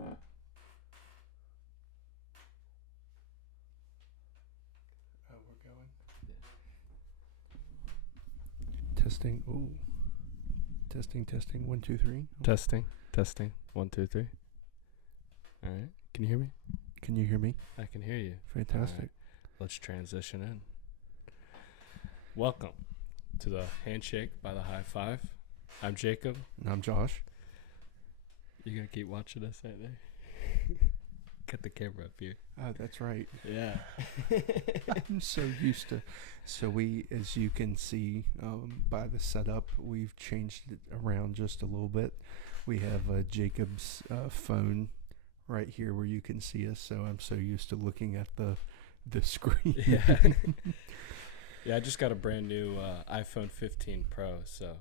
Oh, we're going. Testing. Ooh. Testing. 1, 2, 3. Testing. 1, 2, 3. All right. Can you hear me? Can you hear me? I can hear you. Fantastic. Right. Let's transition in. Welcome to the Handshake by the High Five. I'm Jacob. And I'm Josh. You gonna keep watching us right there? Cut the camera up here. Oh, that's right. Yeah. I'm so used to. So we, as you can see by the setup, we've changed it around just a little bit. We have Jacob's phone right here where you can see us. So I'm so used to looking at the screen. Yeah. Yeah, I just got a brand new iPhone 15 Pro, so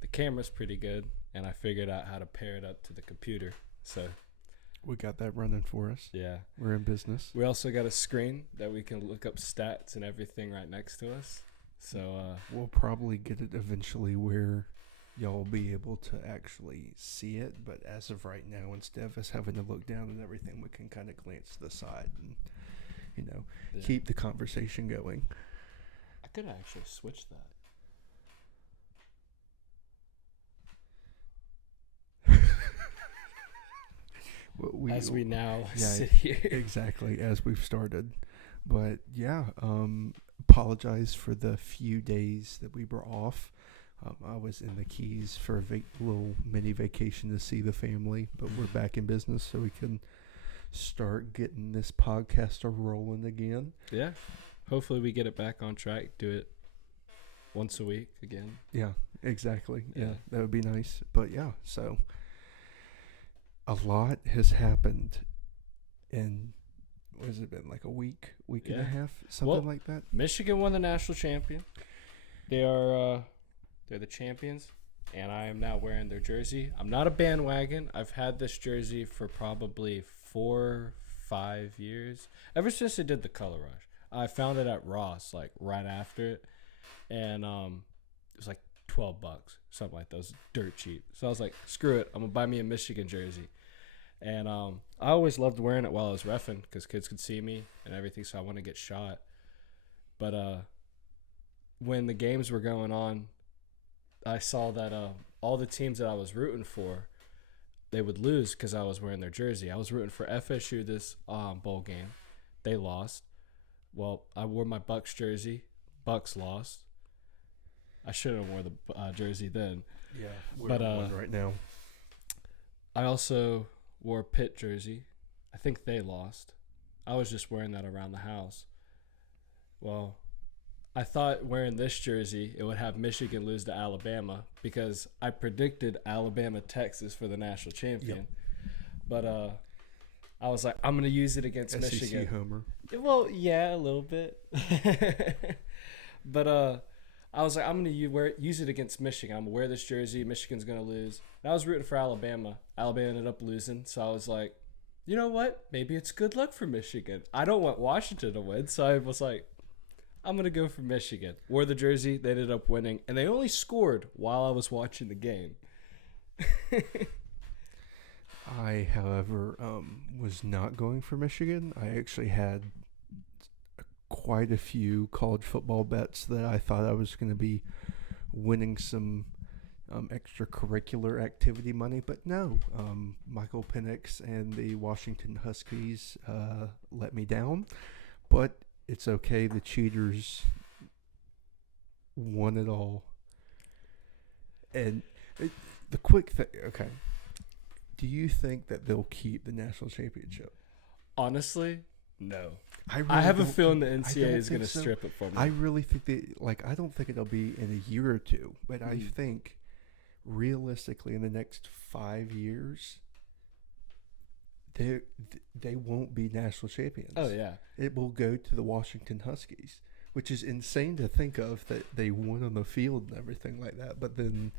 the camera's pretty good, and I figured out how to pair it up to the computer. So we got that running for us. yeah, We're in business. we also got a screen that we can look up stats and everything right next to us. So We'll probably get it eventually where y'all will be able to actually see it. But as of right now, instead of us having to look down and everything, we can kind of glance to the side and, yeah. keep the conversation going. I could actually switch that. As we now sit here. Exactly, as we've started. But yeah, apologize for the few days that we were off. I was in the Keys for a little mini vacation to see the family, but we're back in business so we can start getting this podcast rolling again. Yeah. Hopefully we get it back on track. Do it once a week again. Yeah, exactly. Yeah, Yeah. that would be nice. But yeah, so a lot has happened in, what has it been, like a week and a Yeah. half, something like that? Michigan won the national champion. They are they're the champions, and I am now wearing their jersey. I'm not a bandwagon. I've had this jersey for probably 4-5 years. Ever since they did the color rush. I found it at Ross like right after it, and it was like $12, something like that. It was dirt cheap. So I was like, screw it, I'm gonna buy me a Michigan jersey. And I always loved wearing it while I was reffing because kids could see me and everything, so I want to get shot. But when the games were going on, I saw that all the teams that I was rooting for, they would lose because I was wearing their jersey. I was rooting for FSU this bowl game. They lost. Well, I wore my Bucks jersey. Bucks lost. I should have worn the jersey then. Yeah, we're But, on one right now. I also wore a Pitt jersey. I think they lost. I was just wearing that around the house. Well, I thought wearing this jersey, it would have Michigan lose to Alabama because I predicted Alabama-Texas for the national champion. Yep. But I was like, I'm going to use it against SEC Michigan. homer. Well, yeah, a little bit. But I was like, I'm going to use it against Michigan. I'm going to wear this jersey. Michigan's going to lose. And I was rooting for Alabama. Alabama ended up losing. So I was like, you know what? Maybe it's good luck for Michigan. I don't want Washington to win. So I was like, I'm going to go for Michigan. Wore the jersey. They ended up winning. And they only scored while I was watching the game. I, however, was not going for Michigan. I actually had quite a few college football bets that I thought I was going to be winning some extracurricular activity money, but no. Michael Penix and the Washington Huskies let me down, but it's okay. The cheaters won it all. And the quick thing, okay. Do you think that they'll keep the national championship? Honestly, no. Really I have a don't feeling the think- I NCAA don't is going to think so. strip it from I them. really think I don't think it'll be in a year or two, but I think realistically in the next 5 years, they won't be national champions. Oh, yeah. It will go to the Washington Huskies, which is insane to think of, that they won on the field and everything like that, but then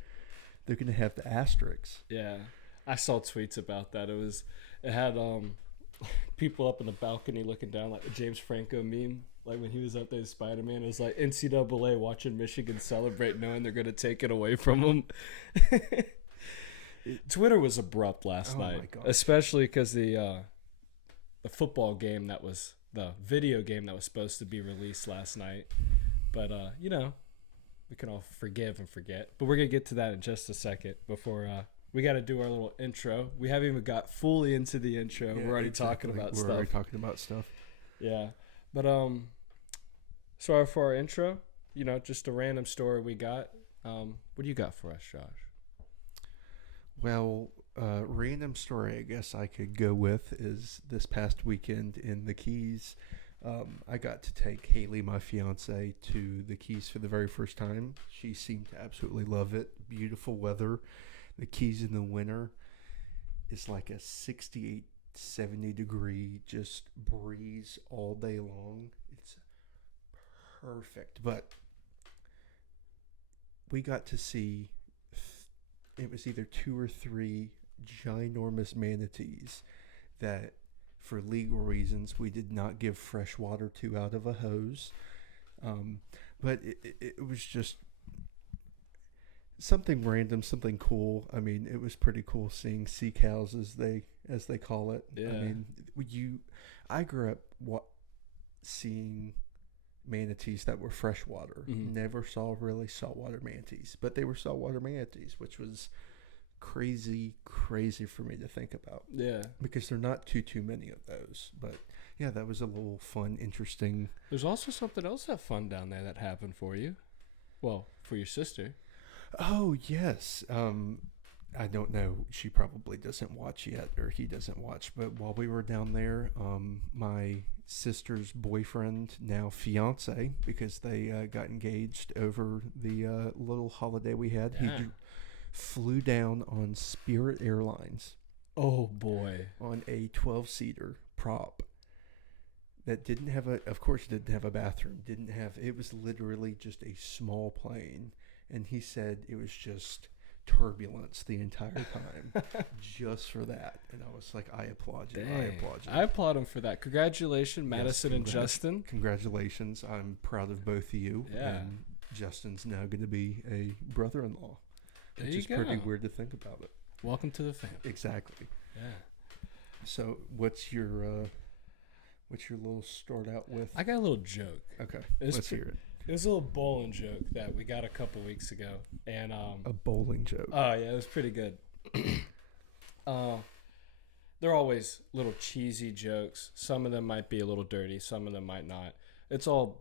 they're going to have the asterisks. Yeah. I saw tweets about that. It had people up in the balcony looking down, like the James Franco meme, like when he was up there as Spider-Man. It was like NCAA watching Michigan celebrate knowing they're going to take it away from them. Twitter was abrupt last Oh my night, gosh. especially because the football game that was the video game that was supposed to be released last night. But we can all forgive and forget. But we're gonna get to that in just a second. Before we got to do our little intro. We haven't even got fully into the intro. Yeah, We're already exactly. talking about We're stuff. already talking about stuff. Yeah, but sorry for our intro. Just a random story we got. What do you got for us, Josh? Well, random story I guess I could go with is this past weekend in the Keys. I got to take Haley, my fiance, to the Keys for the very first time. She seemed to absolutely love it. Beautiful weather. The Keys in the winter is like a 68, 70 degree just breeze all day long. It's perfect. But we got to see, it was either 2 or 3 ginormous manatees that, for legal reasons, we did not give fresh water to out of a hose. But it was just something random, something cool. I mean, it was pretty cool seeing sea cows as they call it. Yeah. I mean, I grew up seeing manatees that were freshwater. Mhm. Never saw really saltwater manatees, but they were saltwater manatees, which was crazy for me to think about. Yeah. Because there are not too many of those. But yeah, that was a little fun, interesting. There's also something else that fun down there that happened for you. Well, for your sister. Oh yes. I don't know. She probably doesn't watch yet, or he doesn't watch. But while we were down there, my sister's boyfriend, now fiance, because they got engaged over the little holiday we had, Yeah. he flew down on Spirit Airlines Oh boy. on a 12-seater prop that didn't have a bathroom. It was literally just a small plane, and he said it was just turbulence the entire time just for that. And I was like, I applaud you. Dang. I applaud you. I applaud him for that. Congratulations, Madison and congrats. Justin. Congratulations. I'm proud of both of you. Yeah. And Justin's now going to be a brother-in-law. There Which you is go. pretty weird to think about it. Welcome to the family. Exactly. Yeah. So what's your little start out with? I got a little joke. Okay. It's Let's hear it. It was a little bowling joke that we got a couple weeks ago, and A bowling joke. oh yeah, it was pretty good. They're always little cheesy jokes. Some of them might be a little dirty. Some of them might not. It's all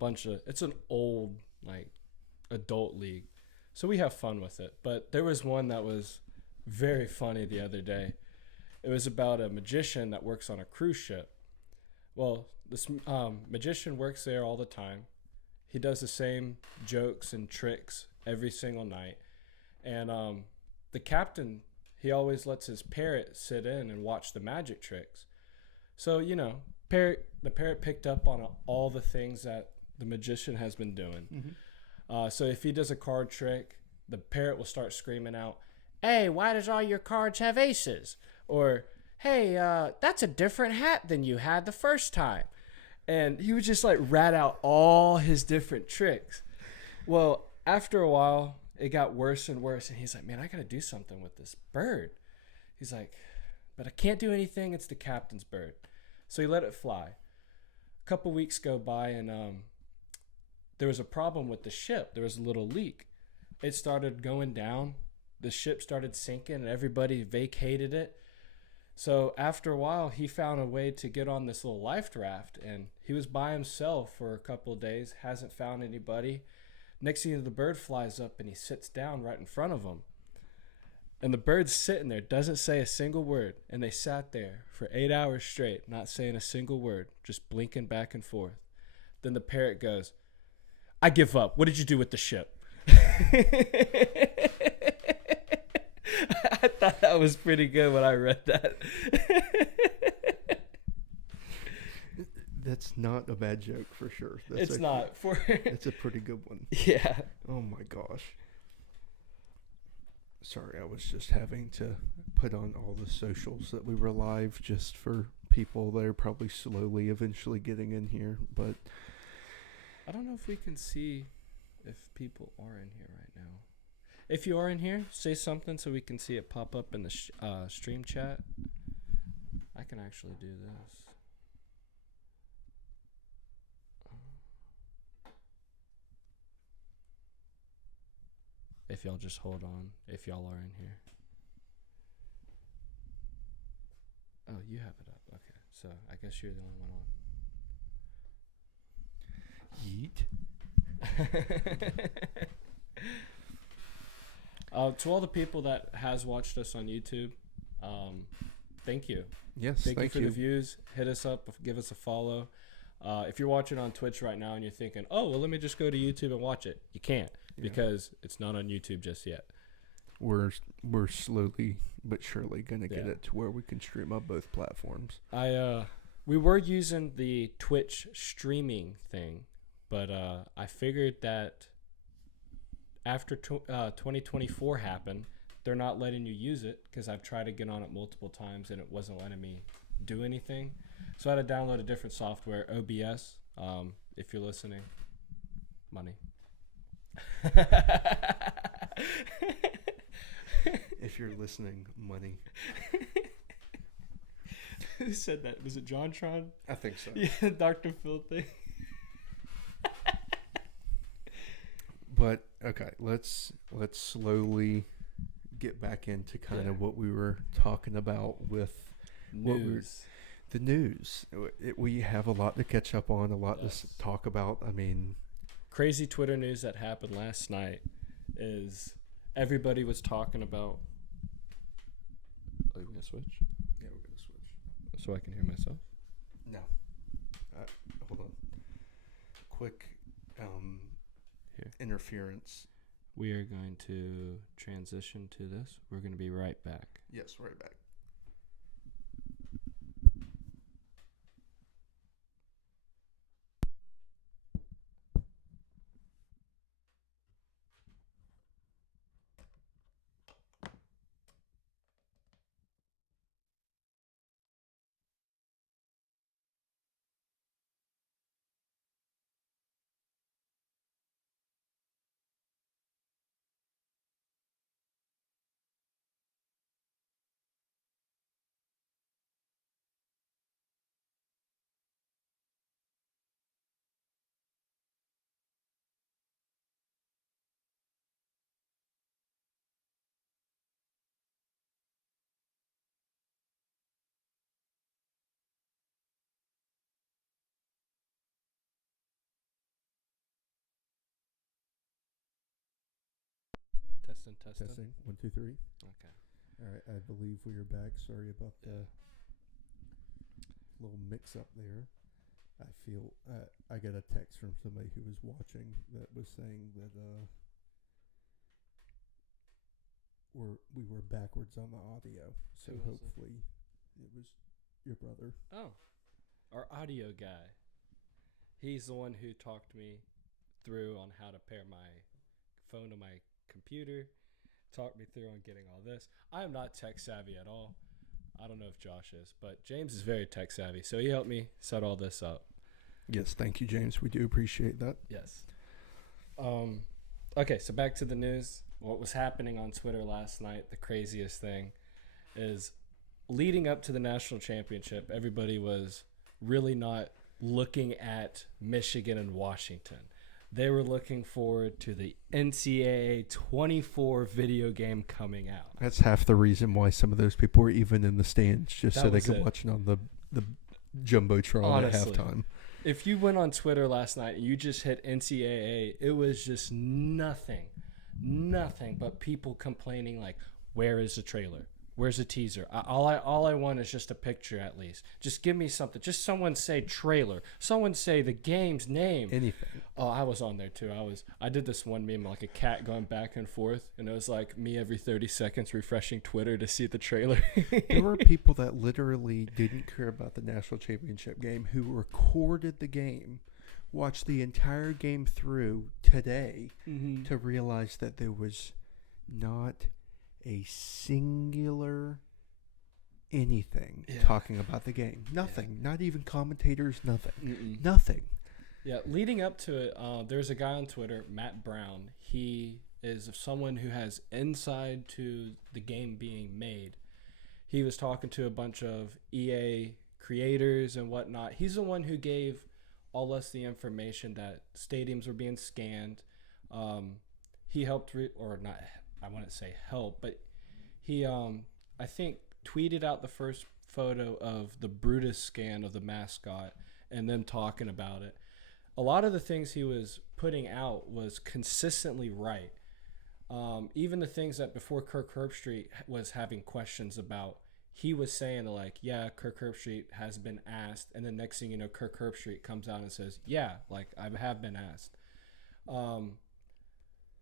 it's an old adult league, so we have fun with it. But there was one that was very funny the other day. It was about a magician that works on a cruise ship. Well, this magician works there all the time. He does the same jokes and tricks every single night. And the captain, he always lets his parrot sit in and watch the magic tricks. So, the parrot picked up on all the things that the magician has been doing. Mm-hmm. So if he does a card trick, the parrot will start screaming out, "Hey, why does all your cards have aces?" Or, "Hey, that's a different hat than you had the first time." And he would just rat out all his different tricks. Well, after a while, it got worse and worse. And he's like, "Man, I got to do something with this bird." He's like, "But I can't do anything. It's the captain's bird." So he let it fly. A couple weeks go by, and there was a problem with the ship. There was a little leak. It started going down. The ship started sinking, and everybody vacated it. So after a while, he found a way to get on this little life raft, and he was by himself for a couple of days, hasn't found anybody. Next thing you know, the bird flies up, and he sits down right in front of him. And the bird's sitting there, doesn't say a single word. And they sat there for 8 hours straight, not saying a single word, just blinking back and forth. Then the parrot goes, "I give up. What did you do with the ship?" I thought that was pretty good when I read that. That's not a bad joke for sure. It's not. It's a pretty good one. Yeah. Oh my gosh. Sorry, I was just having to put on all the socials that we were live just for people that are probably slowly eventually getting in here. But I don't know if we can see if people are in here right now. If you are in here, say something so we can see it pop up in the stream chat. I can actually do this. If y'all just hold on, if y'all are in here. Oh, you have it up. Okay, so I guess you're the only one on. Yeet. To all the people that has watched us on YouTube, thank you. Yes, thank you for the views. Hit us up, give us a follow. If you're watching on Twitch right now and you're thinking, oh, well, let me just go to YouTube and watch it, you can't because it's not on YouTube just yet. We're slowly but surely gonna get it to where we can stream on both platforms. We were using the Twitch streaming thing, but I figured that after 2024 happened, they're not letting you use it because I've tried to get on it multiple times and it wasn't letting me do anything. So I had to download a different software, OBS. If you're listening, money. If you're listening, money. Who said that? Was it JonTron? I think so. Yeah, Dr. Phil thing. But okay, let's slowly get back into kind of what we were talking about with news. The news. We have a lot to catch up on, a lot to talk about. I mean, crazy Twitter news that happened last night is everybody was talking about. Are we gonna switch? Yeah, we're gonna switch. So I can hear myself. No. Hold on. Quick. Here. Interference. We are going to transition to this. We're going to be right back. Yes, right back. Testing. 1, 2, 3. Okay. All right. I believe we are back. Sorry about the little mix-up there. I feel I got a text from somebody who was watching that was saying that we were backwards on the audio. So hopefully it was your brother. Oh, our audio guy. He's the one who talked me through on how to pair my phone to my computer, talked me through on getting all this. I am not tech savvy at all. I don't know if Josh is, but James is very tech savvy, so he helped me set all this up. Yes, thank you, James. We do appreciate that. Yes. Okay, so back to the news. What was happening on Twitter last night, the craziest thing, is leading up to the national championship, everybody was really not looking at Michigan and Washington. They were looking forward to the NCAA 24 video game coming out. That's half the reason why some of those people were even in the stands, just so they could watch it on the Jumbotron. Honestly, at halftime. If you went on Twitter last night and you just hit NCAA, it was just nothing but people complaining like, where is the trailer? Where's the teaser? All I want is just a picture at least. Just give me something. Just someone say trailer. Someone say the game's name. Anything. Oh, I was on there too. I did this one meme like a cat going back and forth, and it was like me every 30 seconds refreshing Twitter to see the trailer. There were people that literally didn't care about the national championship game who recorded the game, watched the entire game through today to realize that there was not a singular anything talking about the game. Nothing. Not even commentators. Nothing. Nothing. Yeah, leading up to it, there's a guy on Twitter, Matt Brown. He is of someone who has insight to the game being made. He was talking to a bunch of EA creators and whatnot. He's the one who gave all us the information that stadiums were being scanned. He helped, or not, I wouldn't say help, but he, I think, tweeted out the first photo of the Brutus scan of the mascot and them talking about it. A lot of the things he was putting out was consistently right. Even the things that before Kirk Herbstreit was having questions about, he was saying like, yeah, Kirk Herbstreit has been asked, and the next thing you know, Kirk Herbstreit comes out and says, yeah, like I have been asked.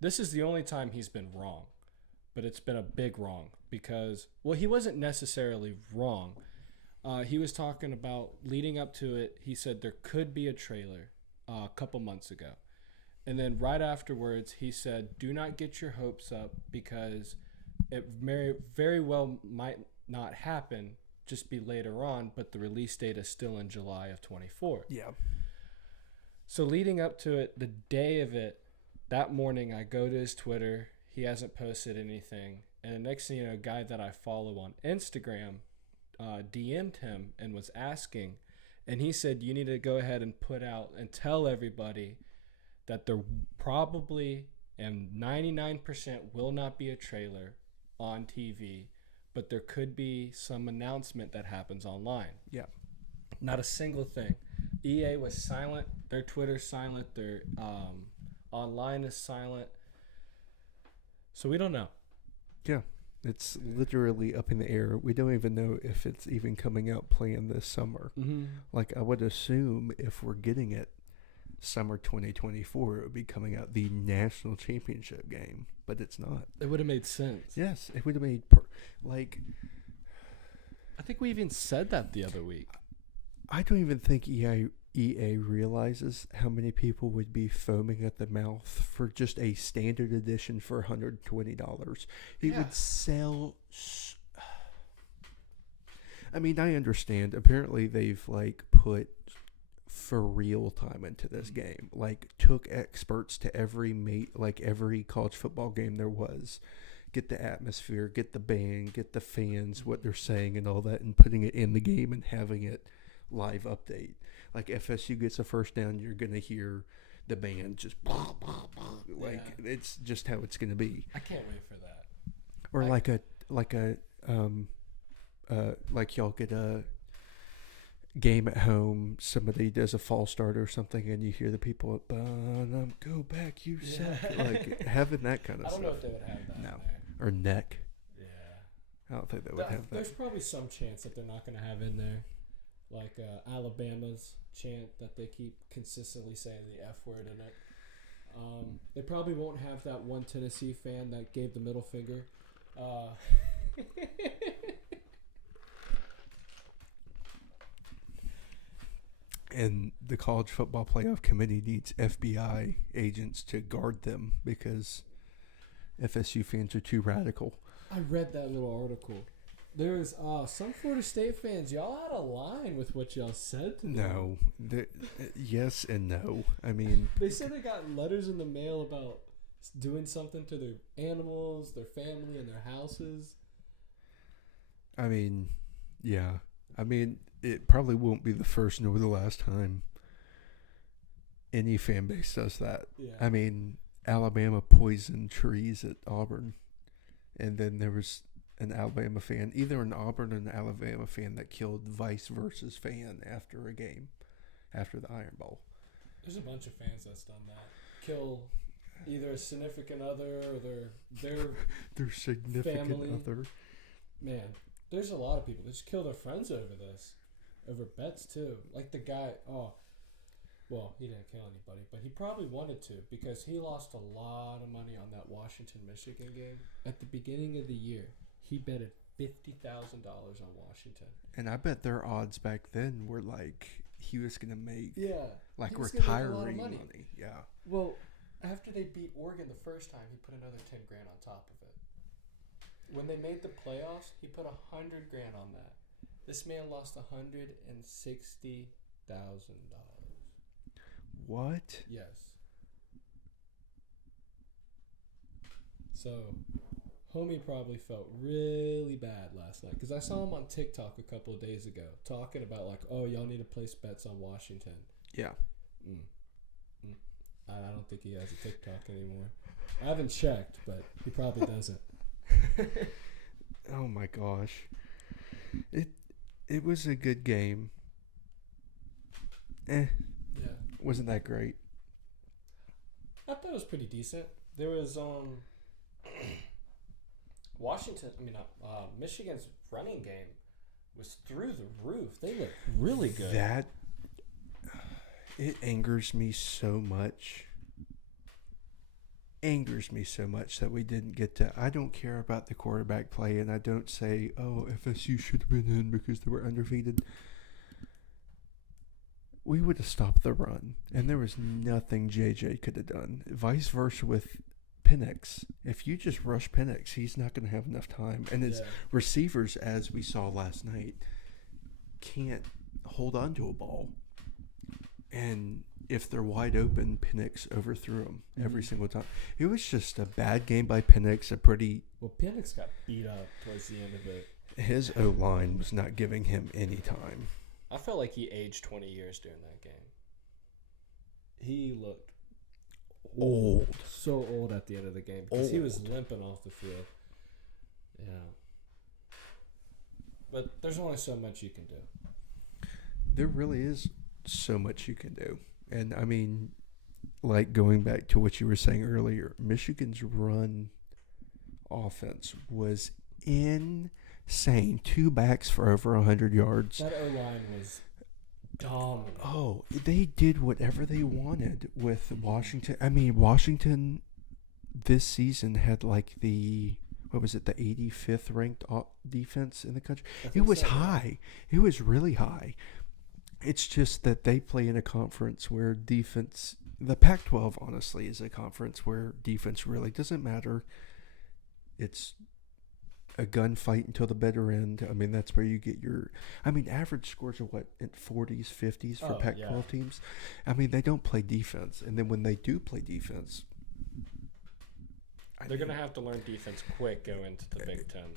This is the only time he's been wrong, but it's been a big wrong because, well, he wasn't necessarily wrong. He was talking about leading up to it. He said there could be a trailer a couple months ago. And then right afterwards, he said, do not get your hopes up because it very well might not happen, just be later on, but the release date is still in July of 24. Yeah. So leading up to it, the day of it, that morning I go to his Twitter. He hasn't posted anything. And the next thing you know, a guy that I follow on Instagram DM'd him and was asking. And he said, you need to go ahead and put out and tell everybody that there probably and 99% will not be a trailer on TV, but there could be some announcement that happens online. Yeah. Not a single thing. EA was silent. Their Twitter's silent. Their online is silent. So we don't know. Yeah. It's literally up in the air. We don't even know if it's even coming out planned this summer. Mm-hmm. Like, I would assume if we're getting it summer 2024, it would be coming out the national championship game, but it's not. It would have made sense. Yes, it would have made I think we even said that the other week. I don't even think EA realizes how many people would be foaming at the mouth for just a standard edition for $120. It would sell. I mean, I understand. Apparently, they've put for real time into this game. Took experts to every every college football game there was. Get the atmosphere, get the band, get the fans, what they're saying and all that, and putting it in the game and having it live update. Like FSU gets a first down, you're going to hear the band just blah, blah, blah. It's just how it's going to be. I can't wait for that. Or like y'all get a game at home, somebody does a false start or something, and you hear the people go back, you suck. Having that kind of stuff. I don't know if they would have that. No. Or neck. Yeah. I don't think they would have that. There's probably some chance that they're not going to have in there. Like Alabama's chant that they keep consistently saying the F word in it. They probably won't have that one Tennessee fan that gave the middle finger. And the College Football Playoff Committee needs FBI agents to guard them because FSU fans are too radical. I read that little article. There's some Florida State fans. Y'all out of line with what y'all said to them. No. Yes and no. I mean... They said they got letters in the mail about doing something to their animals, their family, and their houses. I mean, yeah. I mean, it probably won't be the first nor the last time any fan base does that. Yeah. I mean, Alabama poisoned trees at Auburn. And then there was an Alabama fan, either an Auburn or an Alabama fan, that killed vice versa's fan after a game, after the Iron Bowl. There's a bunch of fans that's done that. Kill either a significant other or their significant family. other. Man, there's a lot of people that just kill their friends over this. Over bets, too. Like the guy, well, he didn't kill anybody, but he probably wanted to because he lost a lot of money on that Washington-Michigan game. At the beginning of the year, he betted $50,000 on Washington. And I bet their odds back then were he was going to make Retiring retiring money. Yeah. Well, after they beat Oregon the first time, he put another $10,000 on top of it. When they made the playoffs, he put $100,000 on that. This man lost $160,000. What? Yes. So, homie probably felt really bad last night because I saw him on TikTok a couple of days ago talking about like, oh, y'all need to place bets on Washington. Yeah. I don't think he has a TikTok anymore. I haven't checked, but he probably doesn't. Oh my gosh. It was a good game. Yeah. Wasn't that great? I thought it was pretty decent. There was Michigan's running game was through the roof. They looked really good. It angers me so much. That we didn't get to. I don't care about the quarterback play, and I don't say, oh, FSU should have been in because they were undefeated. We would have stopped the run, and there was nothing JJ could have done. Vice versa with Penix. If you just rush Penix, he's not going to have enough time. And his receivers, as we saw last night, can't hold on to a ball. And if they're wide open, Penix overthrew them every single time. It was just a bad game by Penix. Well, Penix got beat up towards the end of it. His O-line was not giving him any time. I felt like he aged 20 years during that game. He looked old. So old at the end of the game because he was limping off the field. Yeah. But there's only so much you can do. There really is so much you can do. And, I mean, like going back to what you were saying earlier, Michigan's run offense was insane. 2 backs for over 100 yards. That O-line was dominant. Oh, they did whatever they wanted with Washington. I mean, Washington this season had like the 85th ranked defense in the country. It was high. It was really high. It's just that they play in a conference where defense, the Pac-12 honestly is a conference where defense really doesn't matter. It's a gunfight until the bitter end. I mean, that's where you get your, average scores are what, in 40s, 50s for Pac-12 teams? I mean, they don't play defense. And then when they do play defense, they're going to have to learn defense quick going into the Big Ten.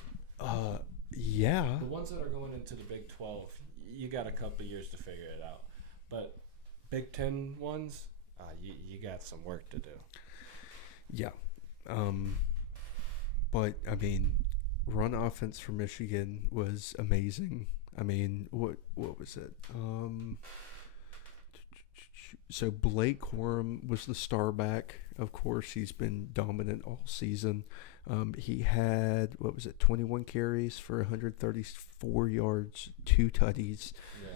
Yeah. The ones that are going into the Big 12, you got a couple of years to figure it out. But Big Ten ones, you got some work to do. Yeah. But, I mean, run offense for Michigan was amazing. I mean, what was it? So Blake Corum was the star back. Of course, he's been dominant all season. He had, 21 carries for 134 yards, 2 tutties. Yeah.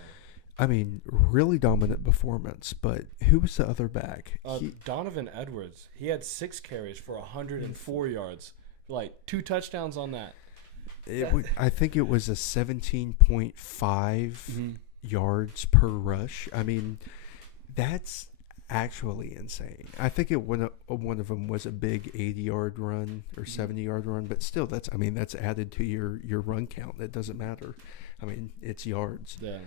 I mean, really dominant performance. But who was the other back? Donovan Edwards. He had 6 carries for 104 yards. Like 2 touchdowns on that. I think it was a 17.5 yards per rush. I mean, that's actually insane. I think one of them was a big 80-yard run or 70-yard run, but still, that's added to your run count. It doesn't matter. I mean, it's yards. Yeah.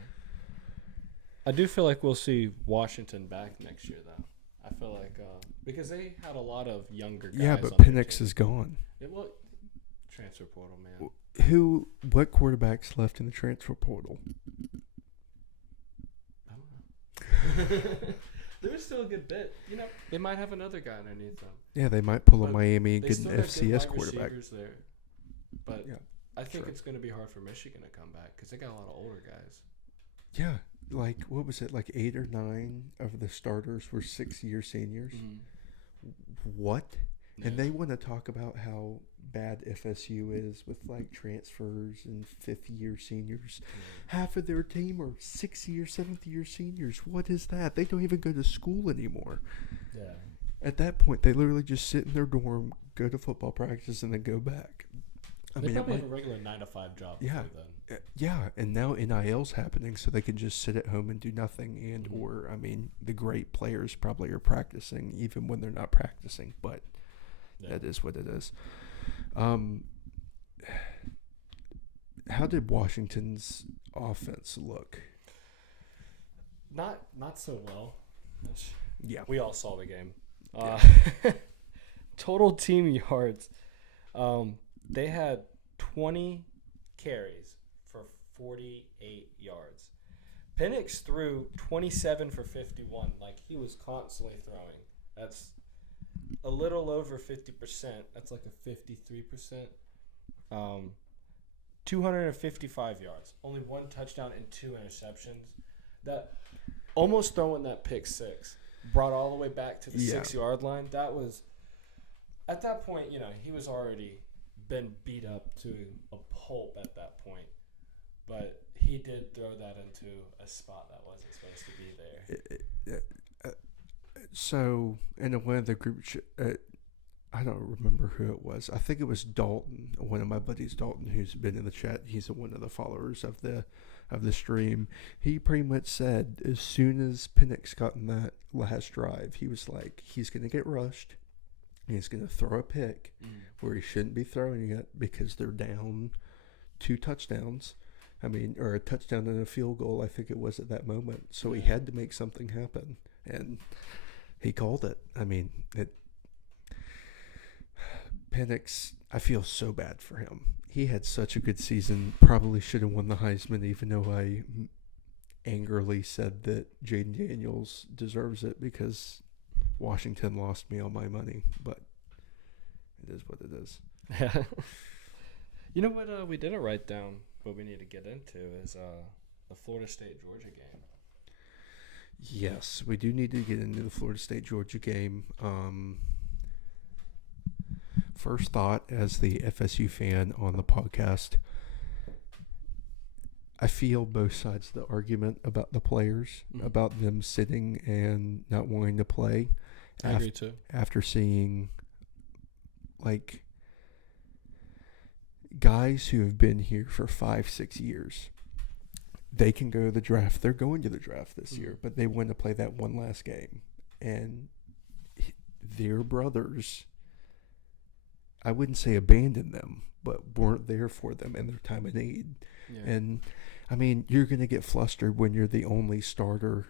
I do feel like we'll see Washington back next year, though. I feel like because they had a lot of younger guys. Yeah, but Penix is gone. Transfer portal, man. What quarterbacks left in the transfer portal? I don't know. There's still a good bit. They might have another guy underneath them. Yeah, they might pull a Miami and get an FCS quarterback. There. But yeah, I think it's going to be hard for Michigan to come back because they got a lot of older guys. Yeah, like what was it? Like 8 or 9 of the starters were 6-year seniors. Mm-hmm. What? Yeah. And they want to talk about how bad FSU is with like transfers and 5th-year seniors. Yeah. Half of their team are 6th-year, 7th-year seniors. What is that? They don't even go to school anymore. Yeah. At that point, they literally just sit in their dorm, go to football practice, and then go back. They probably have a regular 9-to-5 job. Yeah. Yeah, and now NIL's happening, so they can just sit at home and do nothing. Or the great players probably are practicing even when they're not practicing, but that is what it is. How did Washington's offense look? Not so well. Yeah. We all saw the game. Total team yards, They had 20 carries for 48 yards. Penix threw 27 for 51. Like, he was constantly throwing. That's a little over 50%. That's like a 53%. 255 yards. Only one touchdown and 2 interceptions. That almost throwing that pick six brought all the way back to the 6-yard line. That was, at that point, he was already been beat up to a pulp at that point. But he did throw that into a spot that wasn't supposed to be there. So, in one of the group, I don't remember who it was. I think it was Dalton, one of my buddies, Dalton, who's been in the chat. He's one of the followers of the stream. He pretty much said as soon as Penix got in that last drive, he was like, he's going to get rushed. He's going to throw a pick where he shouldn't be throwing it because they're down 2 touchdowns. Or a touchdown and a field goal, I think it was at that moment. So he had to make something happen. And he called it. Penix, I feel so bad for him. He had such a good season. Probably should have won the Heisman, even though I angrily said that Jaden Daniels deserves it because Washington lost me all my money. But it is what it is. Yeah. You know what we didn't write down, but we need to get into is the Florida State-Georgia game. Yes, we do need to get into the Florida State-Georgia game. First thought, as the FSU fan on the podcast, I feel both sides of the argument about the players, about them sitting and not wanting to play. I agree too. After seeing, guys who have been here for 5-6 years, they can go to the draft. They're going to the draft this year, but they want to play that one last game. And their brothers, I wouldn't say abandoned them, but weren't there for them in their time of need. Yeah. And, you're going to get flustered when you're the only starter,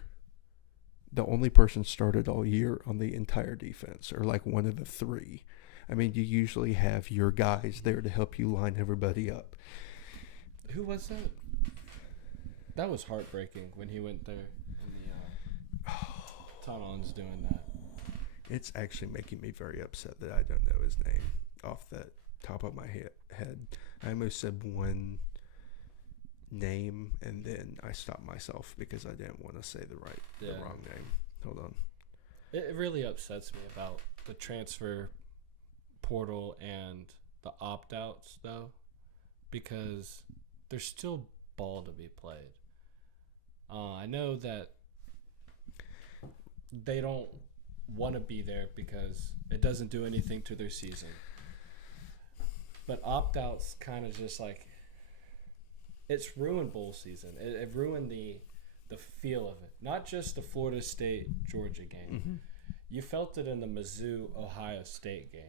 the only person started all year on the entire defense, or like one of the 3. You usually have your guys there to help you line everybody up. Who was that? That was heartbreaking when he went there and Tom Allen's doing that. It's actually making me very upset that I don't know his name off the top of my head. I almost said one name and then I stopped myself because I didn't want to say the wrong name. Hold on. It really upsets me about the transfer portal and the opt-outs, though, because there's still ball to be played. I know that they don't want to be there because it doesn't do anything to their season. But opt-outs kind of just it's ruined bowl season. It ruined the feel of it. Not just the Florida State-Georgia game. Mm-hmm. You felt it in the Mizzou-Ohio State game.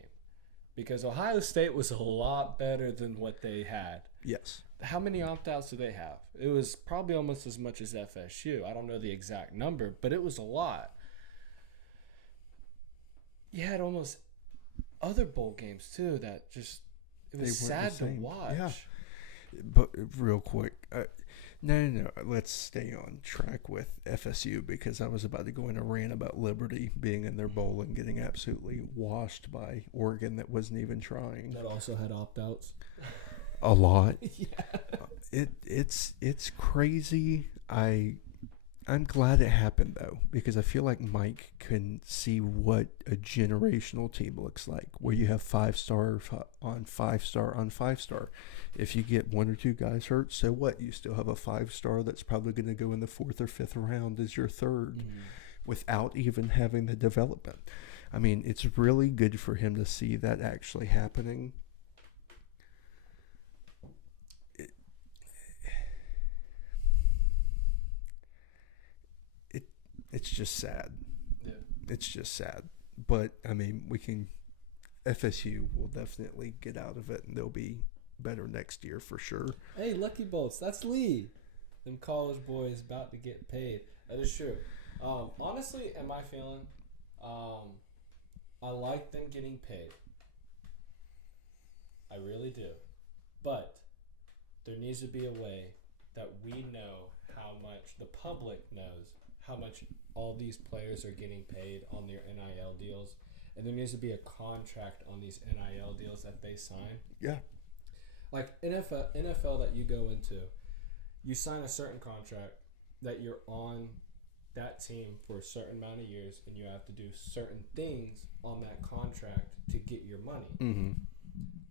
Because Ohio State was a lot better than what they had. Yes. How many opt-outs do they have? It was probably almost as much as FSU. I don't know the exact number, but it was a lot. You had almost other bowl games, too, that just, it was sad to watch. Yeah. But real quick, no. Let's stay on track with FSU because I was about to go in a rant about Liberty being in their bowl and getting absolutely washed by Oregon that wasn't even trying. That also had opt-outs. A lot. Yeah. It's crazy. I'm glad it happened though because I feel like Mike can see what a generational team looks like, where you have 5-star on 5-star on 5-star. If you get 1 or 2 guys hurt, so what? You still have a 5-star that's probably going to go in the 4th or 5th round as your third, without even having the development. It's really good for him to see that actually happening. It's just sad. Yeah. It's just sad. But, FSU will definitely get out of it, and they'll be better next year for sure. Hey, Lucky Bolts, that's Lee. Them college boys about to get paid. That is true. Honestly, in my feeling, I like them getting paid. I really do. But there needs to be a way that we know how much the public knows how much all these players are getting paid on their NIL deals, and there needs to be a contract on these NIL deals that they sign. Yeah. Like NFL that you go into, you sign a certain contract that you're on that team for a certain amount of years, and you have to do certain things on that contract to get your money. Mm-hmm.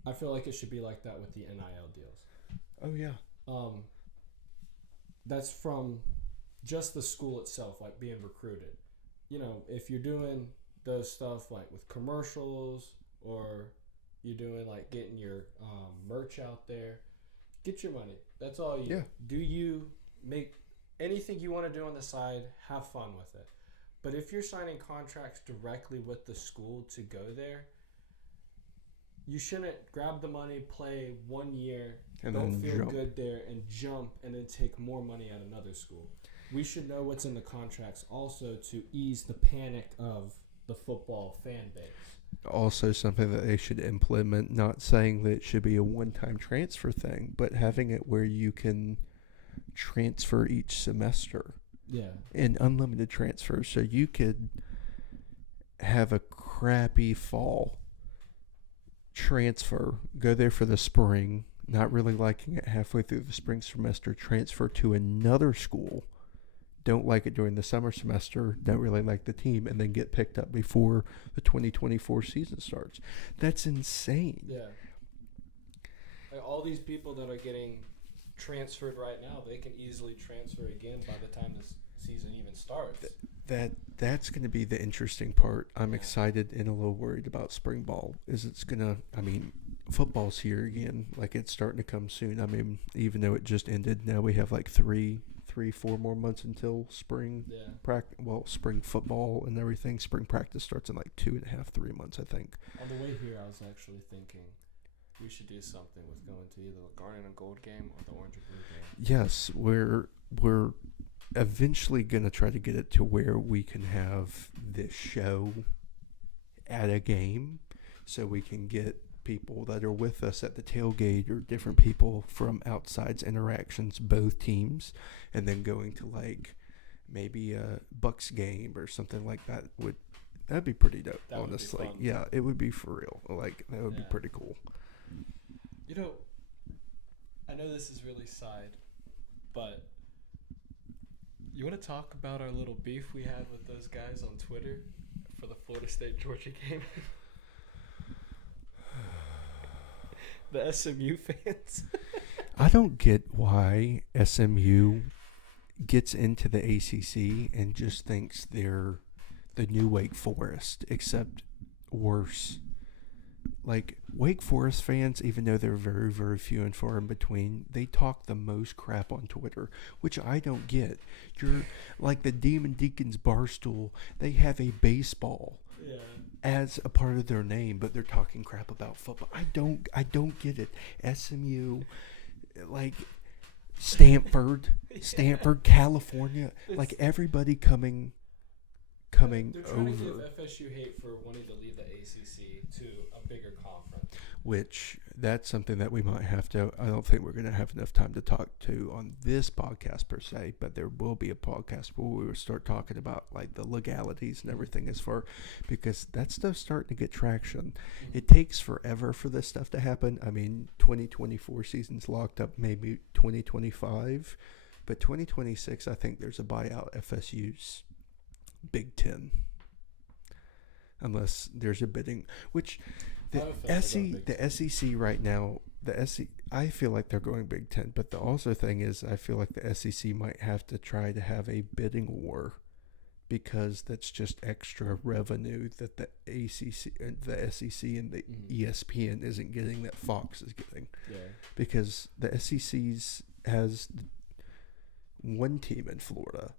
I feel like it should be like that with the NIL deals. Oh, yeah. That's from just the school itself, like being recruited. You know, if you're doing those stuff like with commercials, or you're doing like getting your merch out there, get your money. That's all you Yeah. do. You make anything you want to do on the side, have fun with it. But if you're signing contracts directly with the school to go there, you shouldn't grab the money, play 1 year, And don't then feel jump. good there, and jump, and then take more money at another school. We should know what's in the contracts also to ease the panic of the football fan base. Also, something that they should implement, not saying that it should be a one-time transfer thing, but having it where you can transfer each semester Yeah. in unlimited transfers. So you could have a crappy fall, transfer, go there for the spring, not really liking it halfway through the spring semester, transfer to another school, don't like it during the summer semester, don't really like the team, and then get picked up before the 2024 season starts. That's insane. Yeah. Like all these people that are getting transferred right now, they can easily transfer again by the time this season even starts. That's going to be the interesting part. I'm Yeah. excited and a little worried about spring ball. Is it's going to, I mean, football's here again. Like, it's starting to come soon. I mean, even though it just ended, now we have like 4 more months until spring Yeah. spring football and everything. Spring practice starts in like 2.5, 3 months, I think. On the way here, I was actually thinking we should do something with going to either the Garnet and Gold game or the Orange and Blue game. Yes, we're eventually going to try to get it to where we can have this show at a game, so we can get people that are with us at the tailgate or different people from outside's interactions, both teams, and then going to like maybe a Bucks game or something like that. That'd be pretty dope, That would be honestly. fun. Yeah, it would be for real. Like, that would be Yeah. pretty cool. You know, I know this is really side, but you want to talk about our little beef we had with those guys on Twitter for the Florida State Georgia game? The SMU fans. I don't get why SMU gets into the ACC and just thinks they're the new Wake Forest, except worse. Like, Wake Forest fans, even though they're very, very few and far in between, they talk the most crap on Twitter, which I don't get. You're like the Demon Deacons Barstool. They have a baseball Yeah. as a part of their name, but they're talking crap about football. I don't get it. SMU, like Stanford, California, like everybody coming They're trying to over. give FSU hate for wanting to leave the ACC to a bigger conference. Which that's something that we might have to. I don't think we're going to have enough time to talk to on this podcast per se, but there will be a podcast where we will start talking about like the legalities and everything as far, because that stuff's starting to get traction. It takes forever for this stuff to happen. I mean, 2024 season's locked up, maybe 2025, but 2026, I think there's a buyout FSU's Big Ten, unless there's a bidding, which. The SEC right now, I feel like they're going Big Ten, but the also thing is, I feel like the SEC might have to try to have a bidding war, because that's just extra revenue that the ACC, the SEC, and the ESPN isn't getting that Fox is getting. Yeah. Because the SEC's has one team in Florida.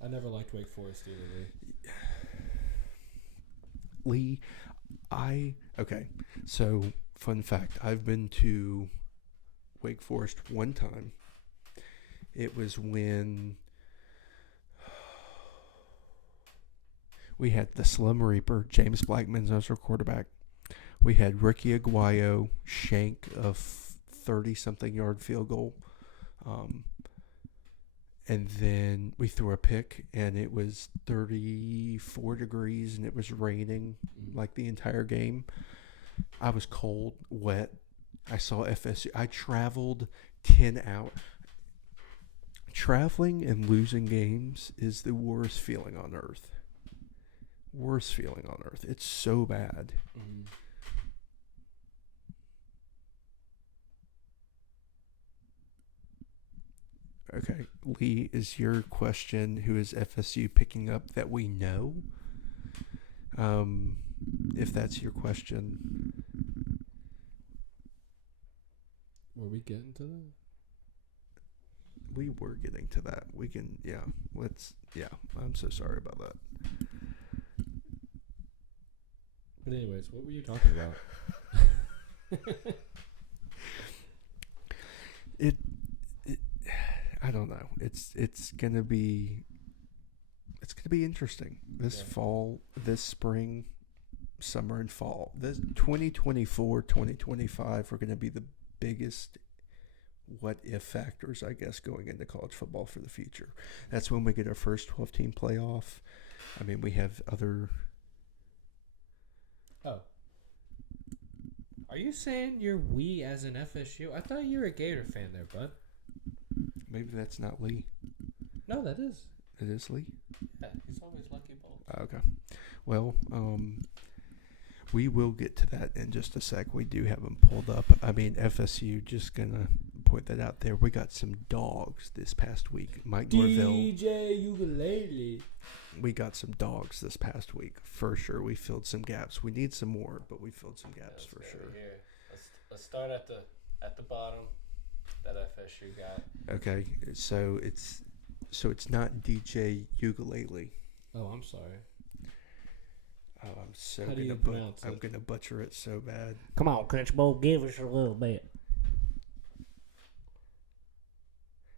I never liked Wake Forest either. Lee, okay, so fun fact, I've been to Wake Forest one time. It was when we had the Slim Reaper, James Blackman as our quarterback. We had Ricky Aguayo shank a 30-something yard field goal. Um, and then we threw a pick, and it was 34 degrees, and it was raining like the entire game. I was cold, wet. I saw FSU. I traveled 10 hours. Traveling and losing games is the worst feeling on earth. Worst feeling on earth. It's so bad. Mm-hmm. Okay, Lee, is your question who is FSU picking up that we know? If that's your question. Were we getting to that? We were getting to that. We can, I'm so sorry about that. But anyways, what were you talking about? I don't know. It's gonna be interesting this fall, this spring, summer, and fall. This 2024, 2025 are gonna be the biggest what if factors, I guess, going into college football for the future. That's when we get our first 12-team playoff. I mean, we have other. Oh. Are you saying you're we as an FSU? I thought you were a Gator fan there, bud. Maybe that's not Lee. No, that is. It is Lee? Yeah, he's always Lucky Bolt. Okay. Well, we will get to that in just a sec. We do have them pulled up. I mean, FSU, just going to point that out there. We got some dogs this past week. Mike Norvell. DJ Ukulele. We got some dogs this past week, for sure. We filled some gaps. We need some more, but we filled some gaps for sure. Here. Let's start at the bottom that FSU got. Okay, so it's not DJ Ukulele. Oh, I'm sorry. Oh, I'm so How do you gonna pronounce I'm it? gonna butcher it so bad. Come on, Crunchbowl, give us a little bit.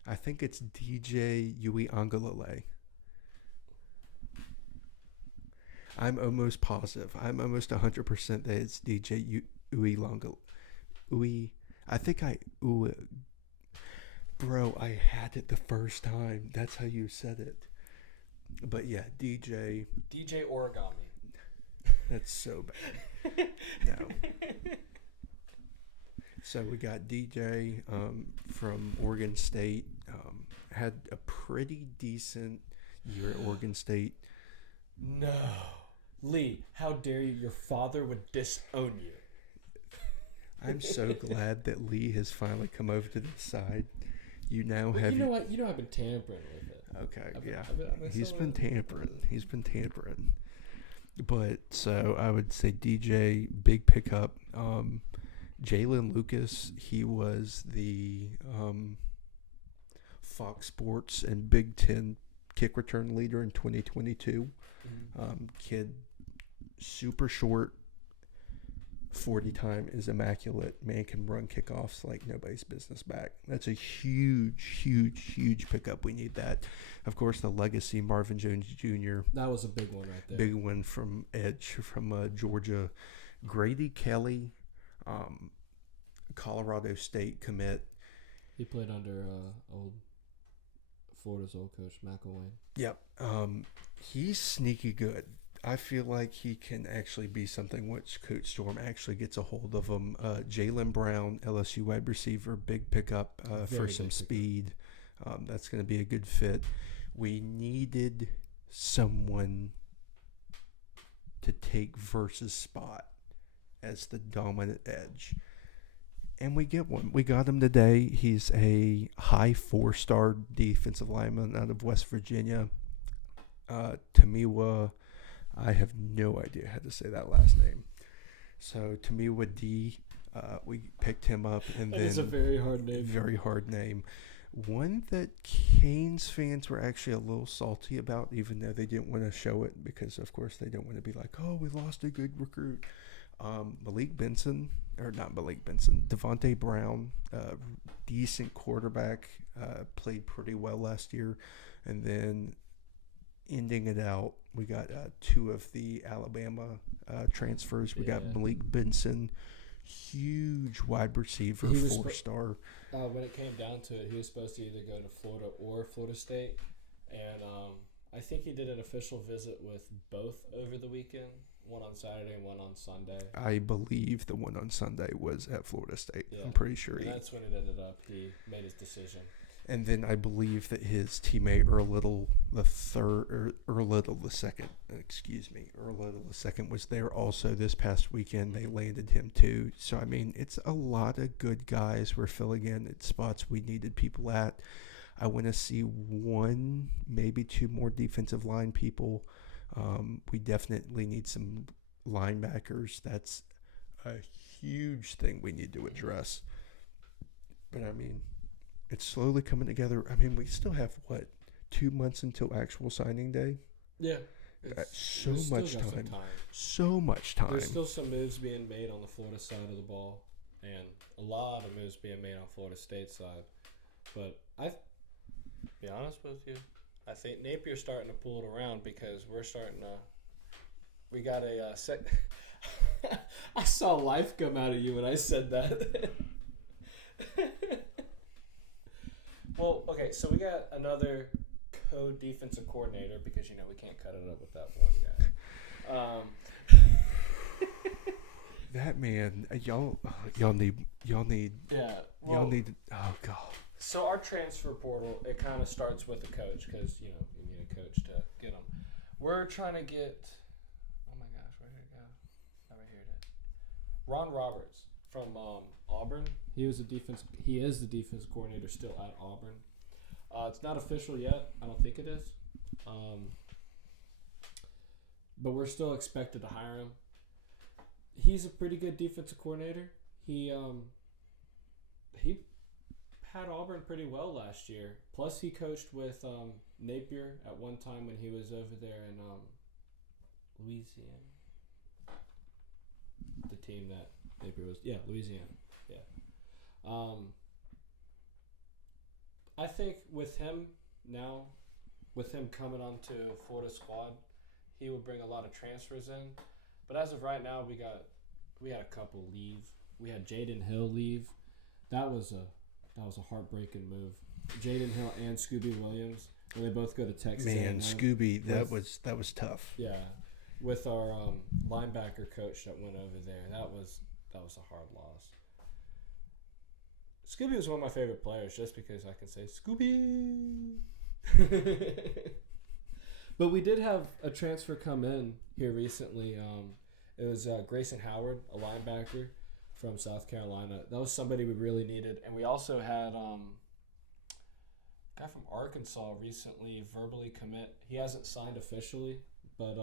I think it's DJ Yui Angalale. I'm almost positive. I'm almost 100% that it's DJ Yui Longal. I think Bro, I had it the first time. That's how you said it. But yeah, DJ Origami. That's so bad. No. So we got DJ from Oregon State. Had a pretty decent year at Oregon State. No. Lee, how dare you? Your father would disown you. I'm so glad that Lee has finally come over to this side. You now have. You know what? You know I've been tampering with it. Okay, He's been tampering. He's been tampering. But so I would say DJ, big pickup. Jalen Lucas, he was the Fox Sports and Big Ten kick return leader in 2022. Kid, super short, 40 time is immaculate. Man can run kickoffs like nobody's business back. That's a huge pickup. We need that. Of course, the legacy Marvin Jones Jr. That was a big one right there. Big one from Edge from Georgia. Grady Kelly, Colorado State commit. He played under Florida's old coach, McElwain. Yep. He's sneaky good. I feel like he can actually be something which Coach Storm actually gets a hold of him. Jalen Brown, LSU wide receiver, big pickup for some speed. That's going to be a good fit. We needed someone to take Versus spot as the dominant edge. And we get one. We got him today. He's a high 4-star defensive lineman out of West Virginia. Tamiwa, I have no idea how to say that last name. So Tamiwa D, we picked him up, and then it's a very hard name. Very hard name. One that Canes fans were actually a little salty about, even though they didn't want to show it because, of course, they don't want to be like, "Oh, we lost a good recruit." Devontae Brown, decent quarterback, played pretty well last year, and then ending it out, we got two of the Alabama transfers. We got Yeah. Malik Benson, huge wide receiver, He was 4-star. When it came down to it, he was supposed to either go to Florida or Florida State, and I think he did an official visit with both over the weekend. One on Saturday and one on Sunday. I believe the one on Sunday was at Florida State. Yeah. I'm pretty sure. And that's when it ended up. He made his decision. And then I believe that his teammate Earl Little the second, Earl Little the second was there also this past weekend. They landed him too. So I mean, it's a lot of good guys we're filling in at spots we needed people at. I want to see one, maybe two more defensive line people. We definitely need some linebackers. That's a huge thing we need to address. But I mean, it's slowly coming together. I mean, we still have, 2 months until actual signing day? Yeah. So much time. So much time. There's still some moves being made on the Florida side of the ball, and a lot of moves being made on Florida State side. But be honest with you, I think Napier's starting to pull it around because we're starting to. We got a set. I saw life come out of you when I said that. Well, okay, so we got another co-defensive coordinator because we can't cut it up with that one guy. That man, y'all need. Yeah. Well, Y'all need. Oh God. So our transfer portal, it kind of starts with the coach because you need a coach to get them. We're trying to get. Oh my gosh, where did it go? Oh, right here it is. Ron Roberts from Auburn. He is the defense coordinator still at Auburn. It's not official yet. I don't think it is. But we're still expected to hire him. He's a pretty good defensive coordinator. He had Auburn pretty well last year. Plus, he coached with Napier at one time when he was over there in Louisiana. The team that Napier was, Louisiana, I think with him coming onto Florida squad, he would bring a lot of transfers in. But as of right now, we had a couple leave. We had Jaden Hill leave. That was a heartbreaking move. Jaden Hill and Scooby Williams, and they both go to Texas. Man, Scooby, that was tough. Yeah, with our linebacker coach that went over there, that was a hard loss. Scooby was one of my favorite players just because I can say Scooby. But we did have a transfer come in here recently. It was Grayson Howard, a linebacker from South Carolina. That was somebody we really needed. And we also had a guy from Arkansas recently verbally commit. He hasn't signed officially, but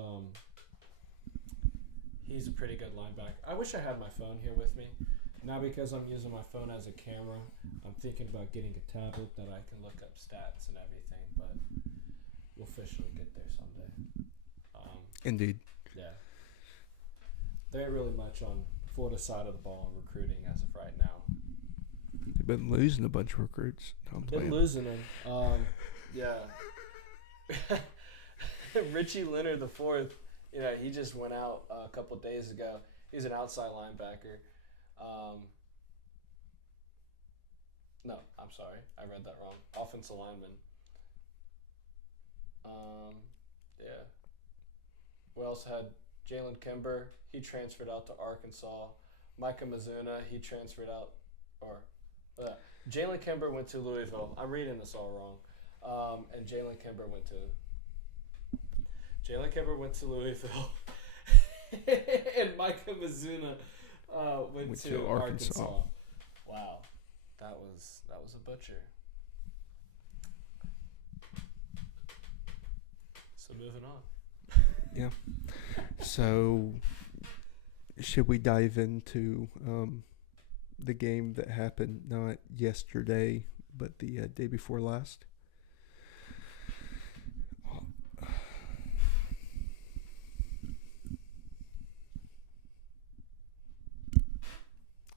he's a pretty good linebacker. I wish I had my phone here with me. Now because I'm using my phone as a camera, I'm thinking about getting a tablet that I can look up stats and everything, but we'll officially get there someday. Indeed. Yeah. There ain't really much on Florida side of the ball in recruiting as of right now. They've been losing a bunch of recruits. Been losing them. Yeah. Richie Leonard the fourth, he just went out a couple of days ago. He's an outside linebacker. No, I'm sorry. I read that wrong. Offensive lineman. Yeah. We also had Jalen Kimber. He transferred out to Arkansas. Micah Mizzuna, he transferred out. Jalen Kimber went to Louisville. I'm reading this all wrong. And Jalen Kimber went to Louisville. And Micah Mizzuna went to Arkansas. Wow. That was a butcher. So moving on. Yeah. So, should we dive into the game that happened not yesterday, but the day before last?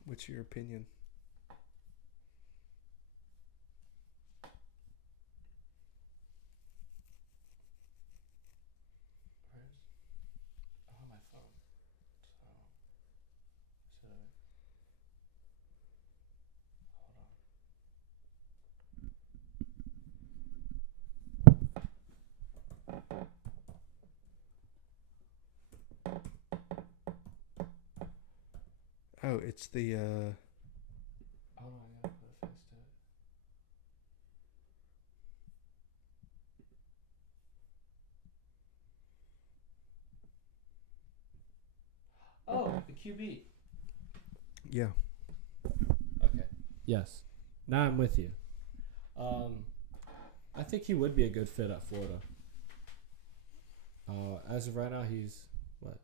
What's your opinion? Oh, it's the Oh no, I gotta put a face to it. Oh, the QB. yeah. Okay. Yes. Now I'm with you. I think he would be a good fit at Florida. As of right now, he's what?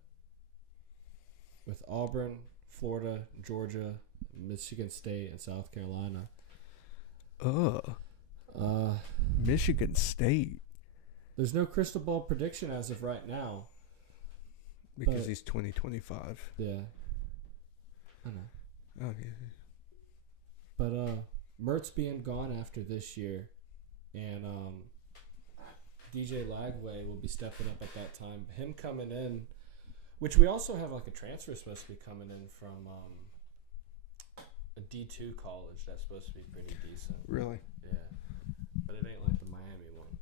With Auburn, Florida, Georgia, Michigan State, and South Carolina. Uh, Michigan State there's no crystal ball prediction as of right now. because But- he's 2025. Yeah. I know. Oh yeah. But Mertz being gone after this year, and DJ Lagway will be stepping up at that time. Him coming in, which we also have like a transfer supposed to be coming in from a D2 college that's supposed to be pretty decent. Really? Yeah, but it ain't like the Miami one.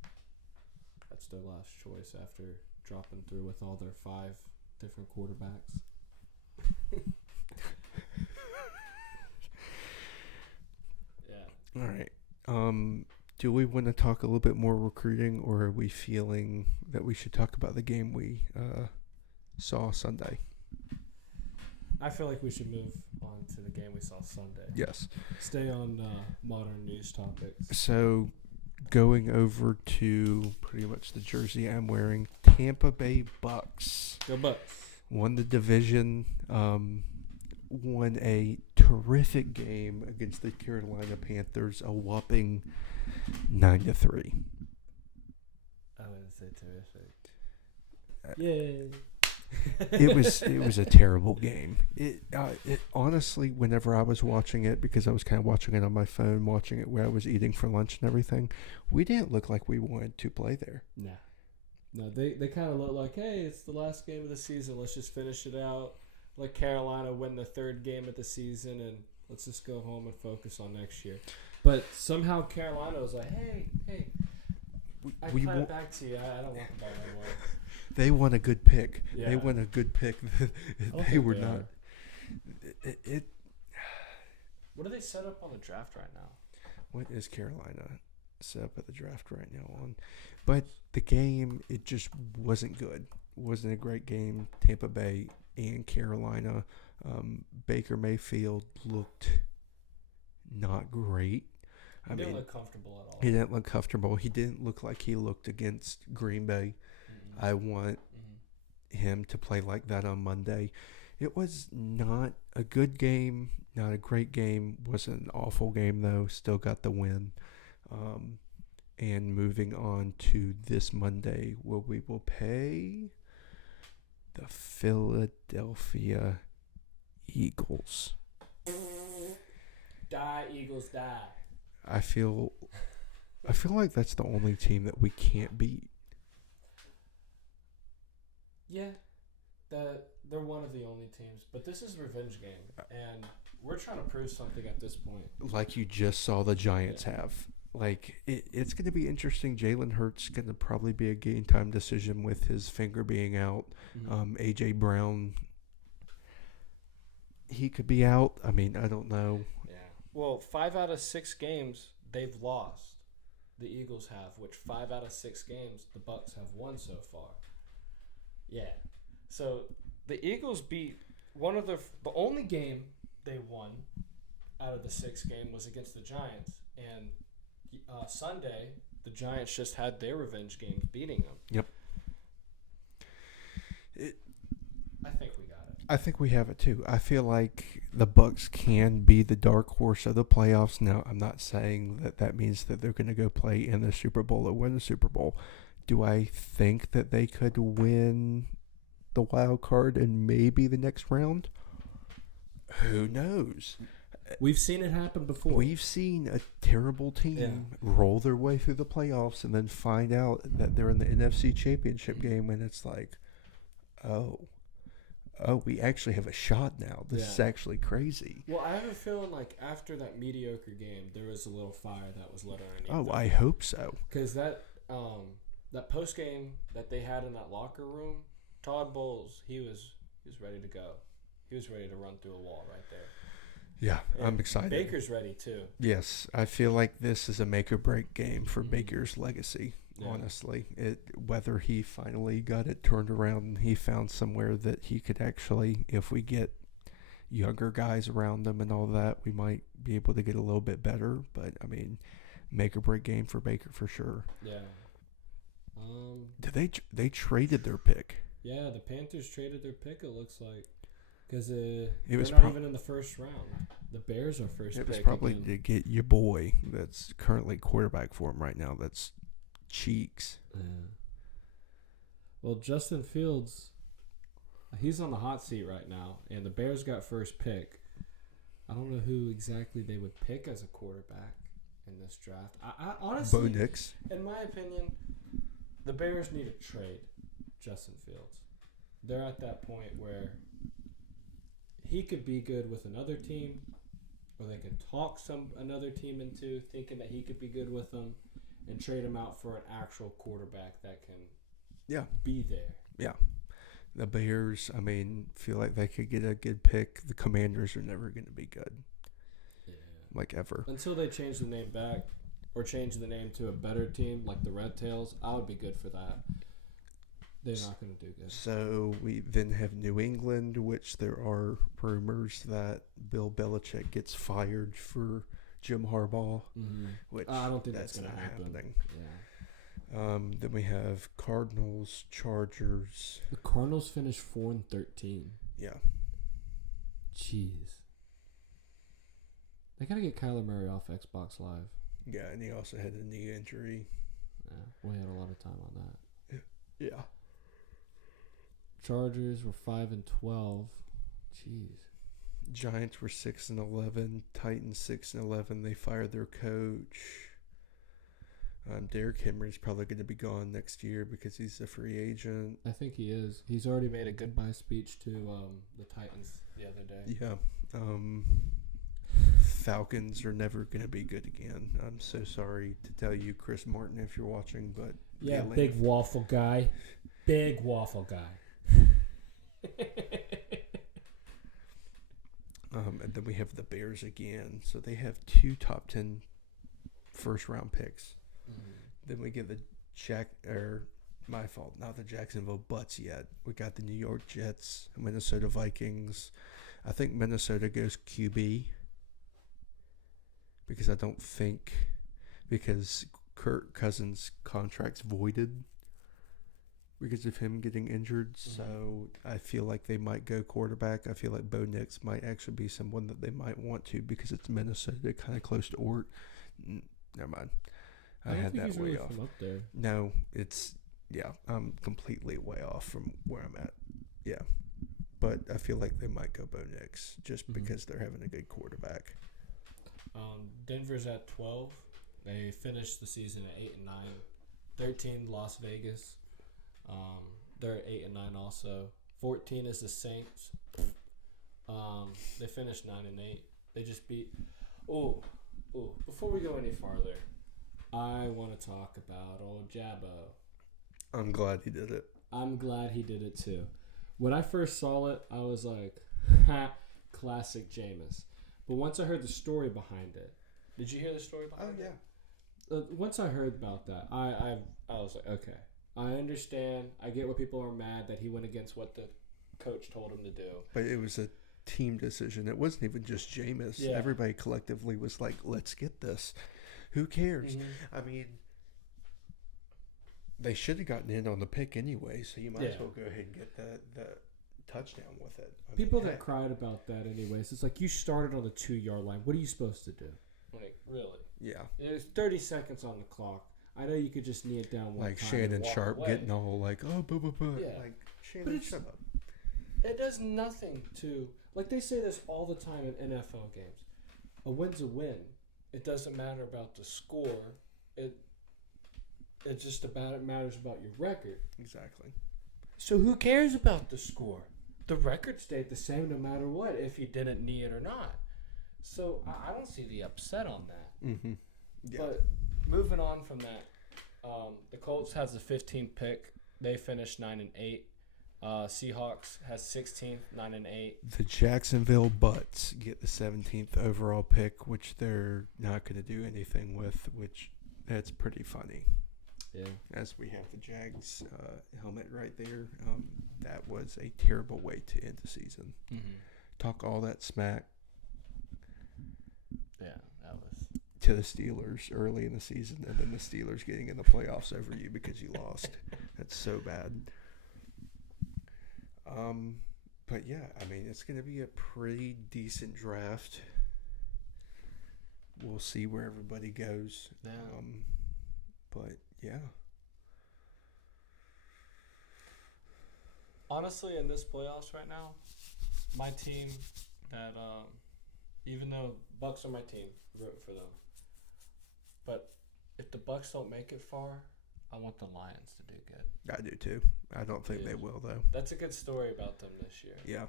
That's their last choice after dropping through with all their 5 different quarterbacks. Yeah. All right. Do we want to talk a little bit more recruiting, or are we feeling that we should talk about the game we saw Sunday? I feel like we should move on to the game we saw Sunday. Yes. Stay on modern news topics. So, going over to pretty much the jersey I'm wearing, Tampa Bay Bucks Go Bucks. won the division. Won a terrific game against the Carolina Panthers, a whopping 9-3. I would say terrific. Yay! It was a terrible game. It honestly, whenever I was watching it, because I was kind of watching it on my phone, watching it where I was eating for lunch and everything, we didn't look like we wanted to play there. No, they kind of look like, hey, it's the last game of the season. Let's just finish it out. Let Carolina win the 3rd game of the season, and let's just go home and focus on next year. But somehow Carolina was like, hey, I we clap won, back to you. I don't want the ball anymore. They won a good pick. Yeah. They won a good pick. They were not. It. What do they set up on the draft right now? What is Carolina set up at the draft right now on? But the game, it just wasn't good. Wasn't a great game. Tampa Bay and Carolina. Baker Mayfield looked not great. He didn't look comfortable at all. He didn't look comfortable. He didn't look like he looked against Green Bay. Mm-hmm. I want him to play like that on Monday. It was not a good game, not a great game. Wasn't an awful game, though. Still got the win. And moving on to this Monday, where we will pay the Philadelphia Eagles. Die, Eagles, die. I feel like that's the only team that we can't beat. Yeah, they're one of the only teams, but this is a revenge game, and we're trying to prove something at this point. Like you just saw the Giants have. Like, it's going to be interesting. Jalen Hurts going to probably be a game time decision with his finger being out. A.J. Brown, he could be out. I mean, I don't know. Yeah. Well, 5 out of 6 games they've lost. The Eagles have, which 5 out of 6 games the Bucks have won so far. Yeah. So the Eagles beat one of the only game they won out of the 6 game was against the Giants, and Sunday the Giants just had their revenge games beating them. Yep. I think we got it. I think we have it too. I feel like the Bucks can be the dark horse of the playoffs. Now, I'm not saying that means that they're going to go play in the Super Bowl or win the Super Bowl. Do I think that they could win the wild card and maybe the next round? Who knows? We've seen it happen before. We've seen a terrible team roll their way through the playoffs and then find out that they're in the NFC Championship game, and it's like, oh, we actually have a shot now. This is actually crazy. Well, I have a feeling like after that mediocre game, there was a little fire that was lit underneath. Oh, I hope so. Because that post game that they had in that locker room, Todd Bowles, he was ready to go. he was ready to run through a wall right there. Yeah, And I'm excited. Baker's ready too. Yes, I feel like this is a make or break game for Baker's legacy. Yeah. Honestly, whether he finally got it turned around and he found somewhere that he could actually, if we get younger guys around him and all that, we might be able to get a little bit better. But I mean, make or break game for Baker for sure. Yeah. Did they traded their pick? Yeah, the Panthers traded their pick. It looks like because they're was not even in the first round. The Bears are first. It was pick probably again. to get your boy that's currently quarterback for him right now. That's Cheeks. Yeah. Well, Justin Fields, he's on the hot seat right now, and the Bears got first pick. I don't know who exactly they would pick as a quarterback in this draft. I honestly, Bo Nix. in my opinion, the Bears need to trade Justin Fields. They're at that point where he could be good with another team, or they could talk another team into thinking that he could be good with them, and trade him out for an actual quarterback that can be there. Yeah. The Bears, I mean, feel like they could get a good pick. The Commanders are never going to be good. Yeah. Like ever. Until they change the name back or change the name to a better team like the Red Tails, I would be good for that. They're not going to do good. So we then have New England, which there are rumors that Bill Belichick gets fired for Jim Harbaugh, which I don't think that's going to happen. Happening. Yeah. Then we have Cardinals, Chargers. The Cardinals finished 4-13. Yeah. Jeez. They got to get Kyler Murray off Xbox Live. Yeah, and he also had a knee injury. Yeah, we had a lot of time on that. Yeah. Chargers were 5-12. Jeez. Giants were 6-11. Titans 6-11. They fired their coach. Derrick Henry's probably going to be gone next year because he's a free agent. I think he is. He's already made a goodbye speech to the Titans the other day. Yeah. Falcons are never going to be good again. I'm so sorry to tell you, Chris Martin, if you're watching, but yeah, big waffle guy. Big waffle guy. And then we have the Bears again. So they have 2 top 10 first round picks. Then we get the my fault, not the Jacksonville Butts yet. We got the New York Jets, Minnesota Vikings. I think Minnesota goes QB because I don't think because Kirk Cousins' contract's voided because of him getting injured. So I feel like they might go quarterback. I feel like Bo Nix might actually be someone that they might want to because it's Minnesota, kind of close to Ort. Never mind. I had that way really off. from up there. No, I'm completely way off from where I'm at. Yeah. But I feel like they might go Bo Nix just because they're having a good quarterback. Denver's at 12. They finished the season at 8-9. 13 Las Vegas. They're at 8-9 also. 14 is the Saints. They finished 9-8. They just beat. Before we go any farther, I want to talk about old Jabbo. I'm glad he did it. I'm glad he did it too. When I first saw it, I was like, ha, classic Jameis. But once I heard the story behind it, did you hear the story behind it? Oh, yeah. Once I heard about that, I was like, okay, I understand. I get why people are mad that he went against what the coach told him to do. But it was a team decision. It wasn't even just Jameis. Yeah. Everybody collectively was like, let's get this. Who cares? I mean, they should have gotten in on the pick anyway, so you might as well go ahead and get the touchdown with it. People that cried about that anyways, it's like you started on the 2-yard line. What are you supposed to do? Like, really? Yeah. There's 30 seconds on the clock. I know you could just knee it down one like time. Shannon and walk Sharp away. getting all like, oh, blah, blah, blah. Yeah. Like, Shannon, shut up. It does nothing to... Like, they say this all the time in NFL games. A win's a win. It doesn't matter about the score. It's just about it matters about your record. Exactly. So who cares about the score? The record stayed the same no matter what, if he didn't knee it or not. So I don't see the upset on that. Mm-hmm. Yeah. But moving on from that, the Colts has the 15th pick. They finished 9-8. Seahawks has 16th, 9-8. The Jacksonville Butts get the 17th overall pick, which they're not going to do anything with, which that's pretty funny. Yeah. As we have the Jags helmet right there, that was a terrible way to end the season. Mm-hmm. Talk all that smack. Yeah, that was to the Steelers early in the season, and then the Steelers getting in the playoffs over you because you lost. That's so bad. But yeah, I mean, it's going to be a pretty decent draft. We'll see where everybody goes. Yeah. But yeah. Honestly, in this playoffs right now, my team that even though Bucks are my team, root for them. But if the Bucks don't make it far, I want the Lions to do good. I do too. I don't think they will though. That's a good story about them this year. Yeah,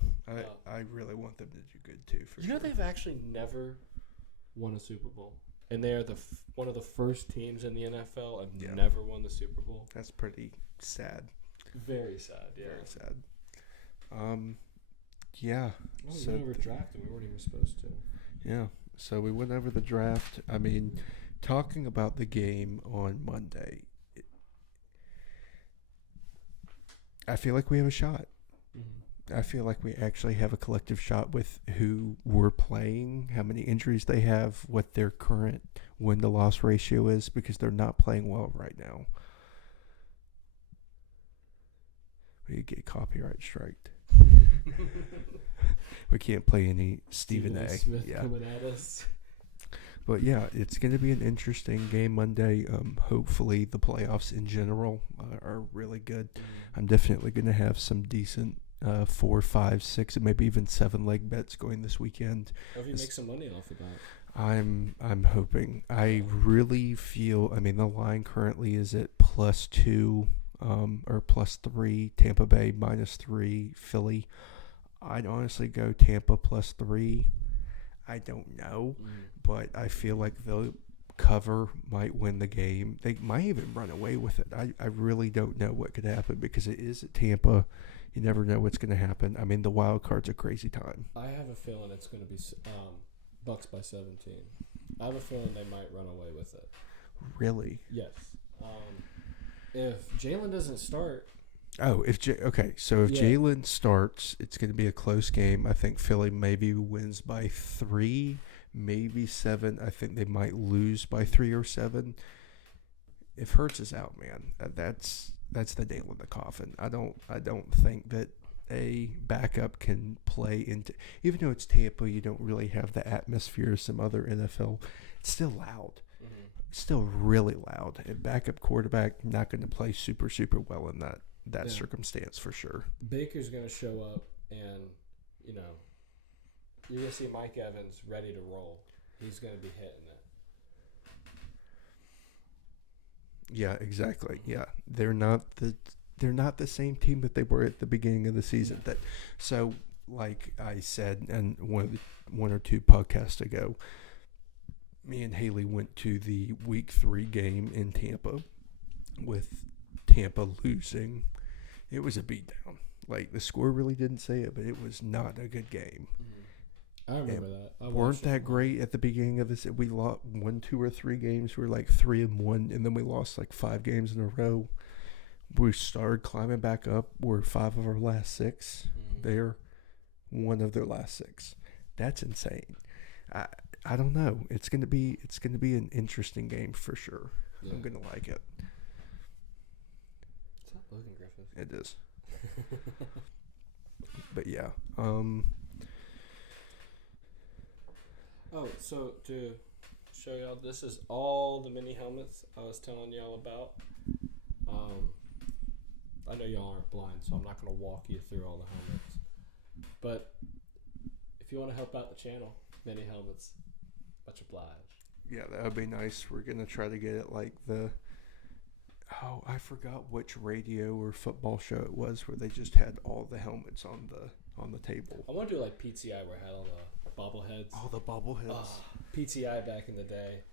I really want them to do good too. For sure. You know they've actually never won a Super Bowl, and they are one of the first teams in the NFL and never won the Super Bowl. That's pretty sad. Very sad. Yeah. Very sad. Yeah. Oh, we went over draft and we weren't even supposed to. Yeah. So we went over the draft. I mean, talking about the game on Monday, I feel like we have a shot. Mm-hmm. I feel like we actually have a collective shot with who we're playing, how many injuries they have, what their current win-to-loss ratio is, because they're not playing well right now. We get copyright striked. We can't play any Stephen A. Smith coming at us. But yeah, it's going to be an interesting game Monday. Hopefully the playoffs in general are really good. I'm definitely going to have some decent 4, 5, 6, and maybe even 7 leg bets going this weekend. Hope you make some money off of that. I'm hoping. I really feel. I mean, the line currently is at +2 or +3. Tampa Bay -3. Philly. I'd honestly go Tampa +3. I don't know, but I feel like they'll cover, might win the game. They might even run away with it. I really don't know what could happen because it is at Tampa. You never know what's going to happen. I mean, the wild card's a crazy time. I have a feeling it's going to be Bucks by 17. I have a feeling they might run away with it. Really? Yes. If Jalen doesn't start. Oh, if Jalen starts, it's going to be a close game. I think Philly maybe wins by 3, maybe 7. I think they might lose by 3 or 7. If Hurts is out, man, that's the nail in the coffin. I don't think that a backup can play into. Even though it's Tampa, you don't really have the atmosphere of some other NFL. It's still loud. Still really loud. And backup quarterback not going to play super well in that circumstance for sure. Baker's going to show up and, you're going to see Mike Evans ready to roll. He's going to be hitting it. Yeah, exactly. Yeah. They're not the same team that they were at the beginning of the season. So like I said in one or two podcasts ago, me and Haley went to the week 3 game in Tampa with Tampa losing. It was a beatdown. Like, the score really didn't say it, but it was not a good game. I remember that. Weren't that great at the beginning of this? We lost 1, 2, or 3 games. We were like 3-1, and then we lost like 5 games in a row. We started climbing back up. We're 5 of our last 6. They're 1 of their last 6. That's insane. I don't know. It's gonna be an interesting game for sure. Yeah. I'm gonna like it. It's not Logan Griffith. It is. But yeah. Oh, so to show y'all, this is all the mini helmets I was telling y'all about. I know y'all aren't blind, so I'm not gonna walk you through all the helmets. But if you want to help out the channel, mini helmets. Much obliged. Yeah, that would be nice. We're going to try to get it like I forgot which radio or football show it was where they just had all the helmets on the table. I want to do like PTI where I had all the bobbleheads. All the bobbleheads. Oh, PTI back in the day.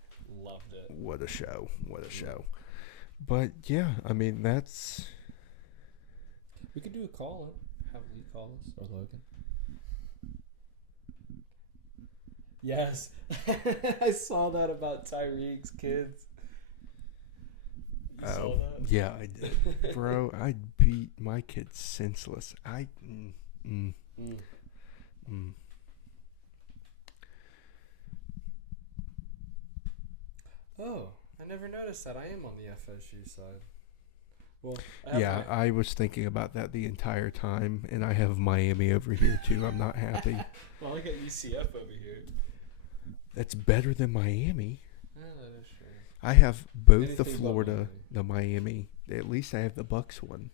Loved it. What a show. What a show. But yeah, I mean, that's We could do a call in. Have Lee call us or Logan. Yes. I saw that about Tyreek's kids. You saw that? Yeah, I did. Bro, I beat my kids senseless. Oh, I never noticed that. I am on the FSU side. Well, Yeah, I was thinking about that the entire time, and I have Miami over here too. I'm not happy. Well, I got UCF over here. That's better than Miami. Yeah, that is true. I have both Anything the but Florida, Miami. the Miami. At least I have the Bucks one.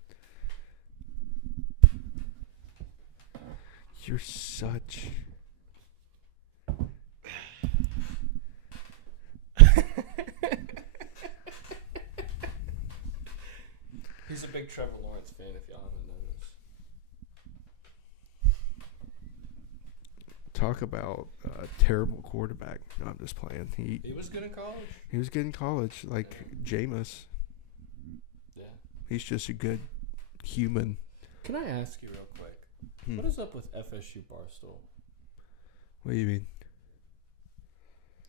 You're such. He's a big Trevor Lawrence fan, if y'all haven't noticed. Talk about a terrible quarterback. No, I'm just playing. He was good in college. He was good in college, like Jameis. Yeah. He's just a good human. Can I ask you real quick? What is up with FSU Barstool? What do you mean?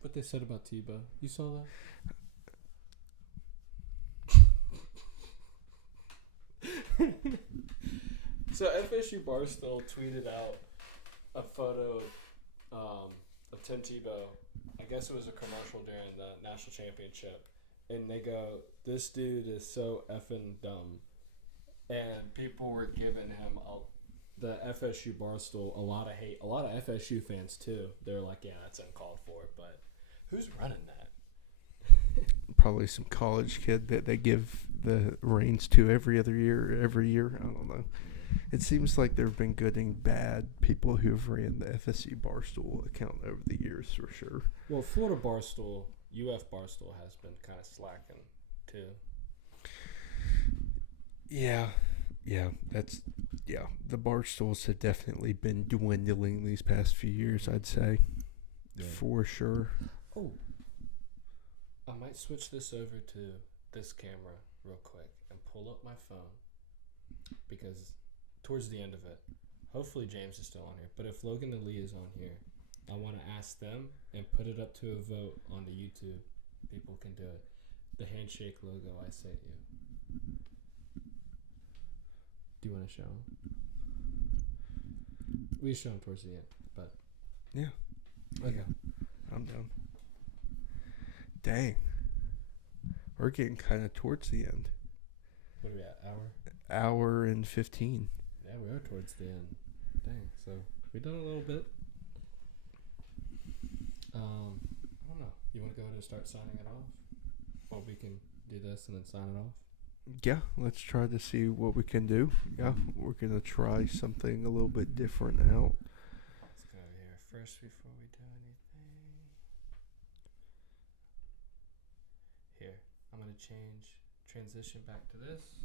What they said about Tebow. You saw that? So FSU Barstool tweeted out a photo of Tim Tebow. I guess it was a commercial during the national championship, and they go, "This dude is so effing dumb," and people were giving him the FSU Barstool a lot of hate. A lot of FSU fans too. They're like, "Yeah, that's uncalled for," but who's running that? Probably some college kid that they give the reins to every year. I don't know. It seems like there have been good and bad people who have ran the FSU Barstool account over the years for sure. Well, Florida Barstool, UF Barstool has been kind of slacking too. Yeah. The Barstools have definitely been dwindling these past few years, I'd say. Yeah. For sure. Oh. I might switch this over to this camera real quick and pull up my phone because towards the end of it, hopefully James is still on here, but if Logan and Lee is on here, I want to ask them and put it up to a vote on the YouTube. People can do it. The Handshake logo I sent you. Do you want to show them? We show them towards the end, but yeah. Okay. Yeah. I'm down. Dang. We're getting kind of towards the end. What are we at? Hour and 15. Yeah, we are towards the end. Dang. So we've done a little bit. I don't know. You want to go ahead and start signing it off? Or we can do this and then sign it off? Yeah, let's try to see what we can do. Yeah, we're going to try something a little bit different out. Let's go here first before we do anything. Here, I'm going to transition back to this.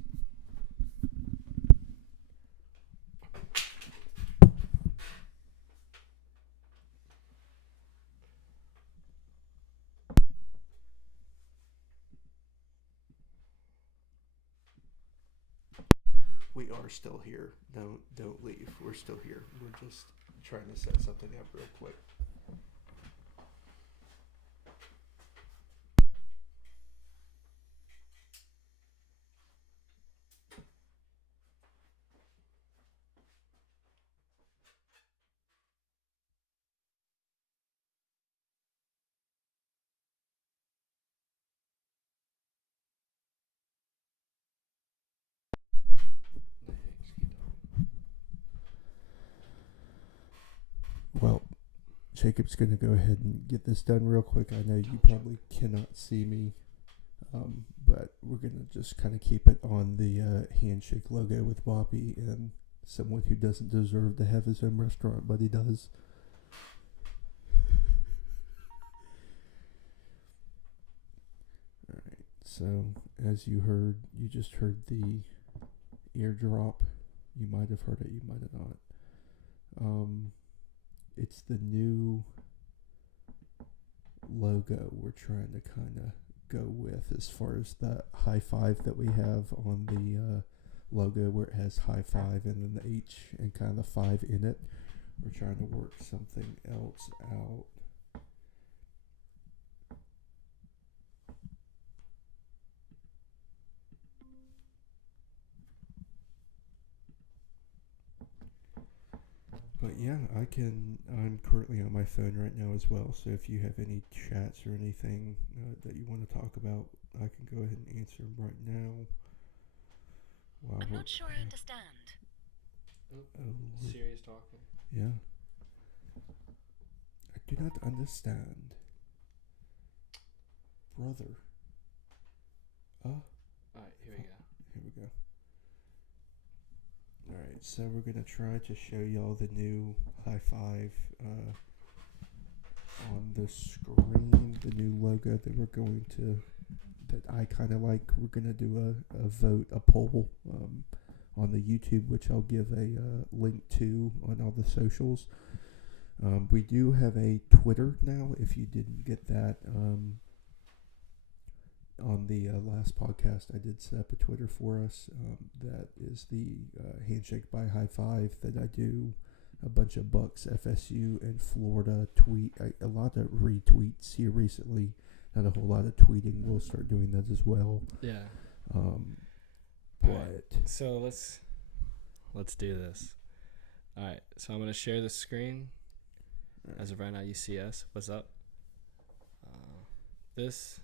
We are still here. Don't leave. We're still here. We're just trying to set something up real quick. Well, Jacob's going to go ahead and get this done real quick. I know you probably cannot see me, but we're going to just kind of keep it on the Handshake logo with Bobby and someone who doesn't deserve to have his own restaurant, but he does. All right, so as you just heard the eardrop. You might have heard it, you might have not. It's the new logo we're trying to kind of go with as far as that high five that we have on logo where it has high five and then the H and kind of the 5 in it. We're trying to work something else out. But yeah, I'm currently on my phone right now as well. So if you have any chats or anything that you want to talk about, I can go ahead and answer them right now. I'm not sure I understand. Siri's talking. Yeah. I do not understand. Brother. Alright, here we go. Here we go. Alright, so we're going to try to show y'all the new high five on the screen, the new logo that we're going to, that I kind of like. We're going to do a vote, a poll on the YouTube, which I'll give a link to on all the socials. We do have a Twitter now, if you didn't get that. On the last podcast, I did set up a Twitter for us. That is the Handshake by High Five that I do a bunch of Bucks, FSU, and Florida tweet. A lot of retweets here recently. Not a whole lot of tweeting. We'll start doing that as well. Yeah. But right. So let's do this. All right. So I'm gonna share the screen. Right. As of right now, you see us. What's up? This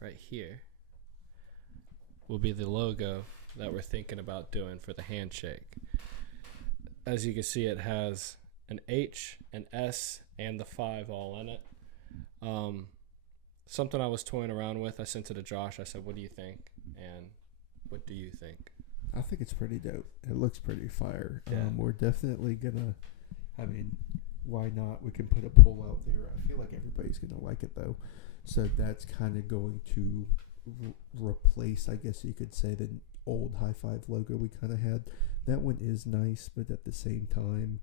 right here will be the logo that we're thinking about doing for the handshake. As you can see, it has an H, an S, and the 5 all in it. Something I was toying around with. I sent it to Josh. I said, "What do you think?" And what do you think? I think it's pretty dope. It looks pretty fire. Yeah. We're definitely gonna. I mean, why not? We can put a poll out there. I feel like everybody's gonna like it though. So that's kind of going to replace, I guess you could say, the old High Five logo we kind of had. That one is nice, but at the same time,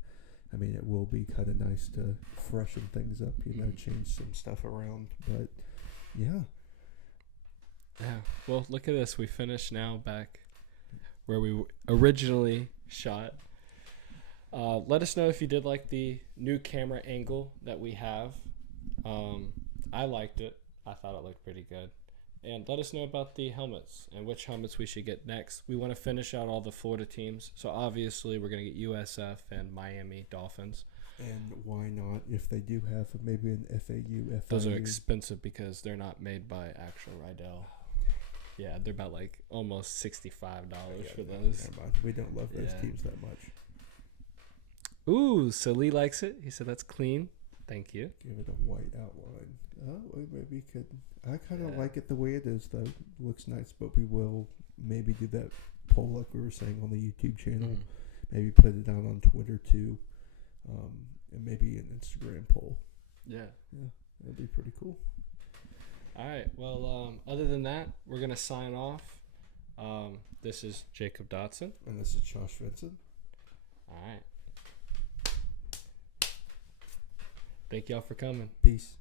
I mean, it will be kind of nice to freshen things up, change some stuff around. But yeah. Yeah. Well, look at this. We finished now back where we originally shot. Let us know if you did like the new camera angle that we have. I liked it. I thought it looked pretty good. And let us know about the helmets and which helmets we should get next. We want to finish out all the Florida teams. So obviously we're going to get USF and Miami Dolphins. And why not, if they do have maybe an FAU, FIU. Those are expensive because they're not made by actual Rydell. Yeah, they're about like almost $65 for those. We don't love those teams that much. Ooh, so Lee likes it. He said that's clean. Thank you. Give it a white outline. Oh, we maybe could. I kind of like it the way it is, though. Looks nice, but we will maybe do that poll like we were saying on the YouTube channel. Maybe put it out on Twitter too, and maybe an Instagram poll. Yeah, that'd be pretty cool. All right. Well, other than that, we're gonna sign off. This is Jacob Dotson, and this is Josh Vincent. All right. Thank y'all for coming. Peace.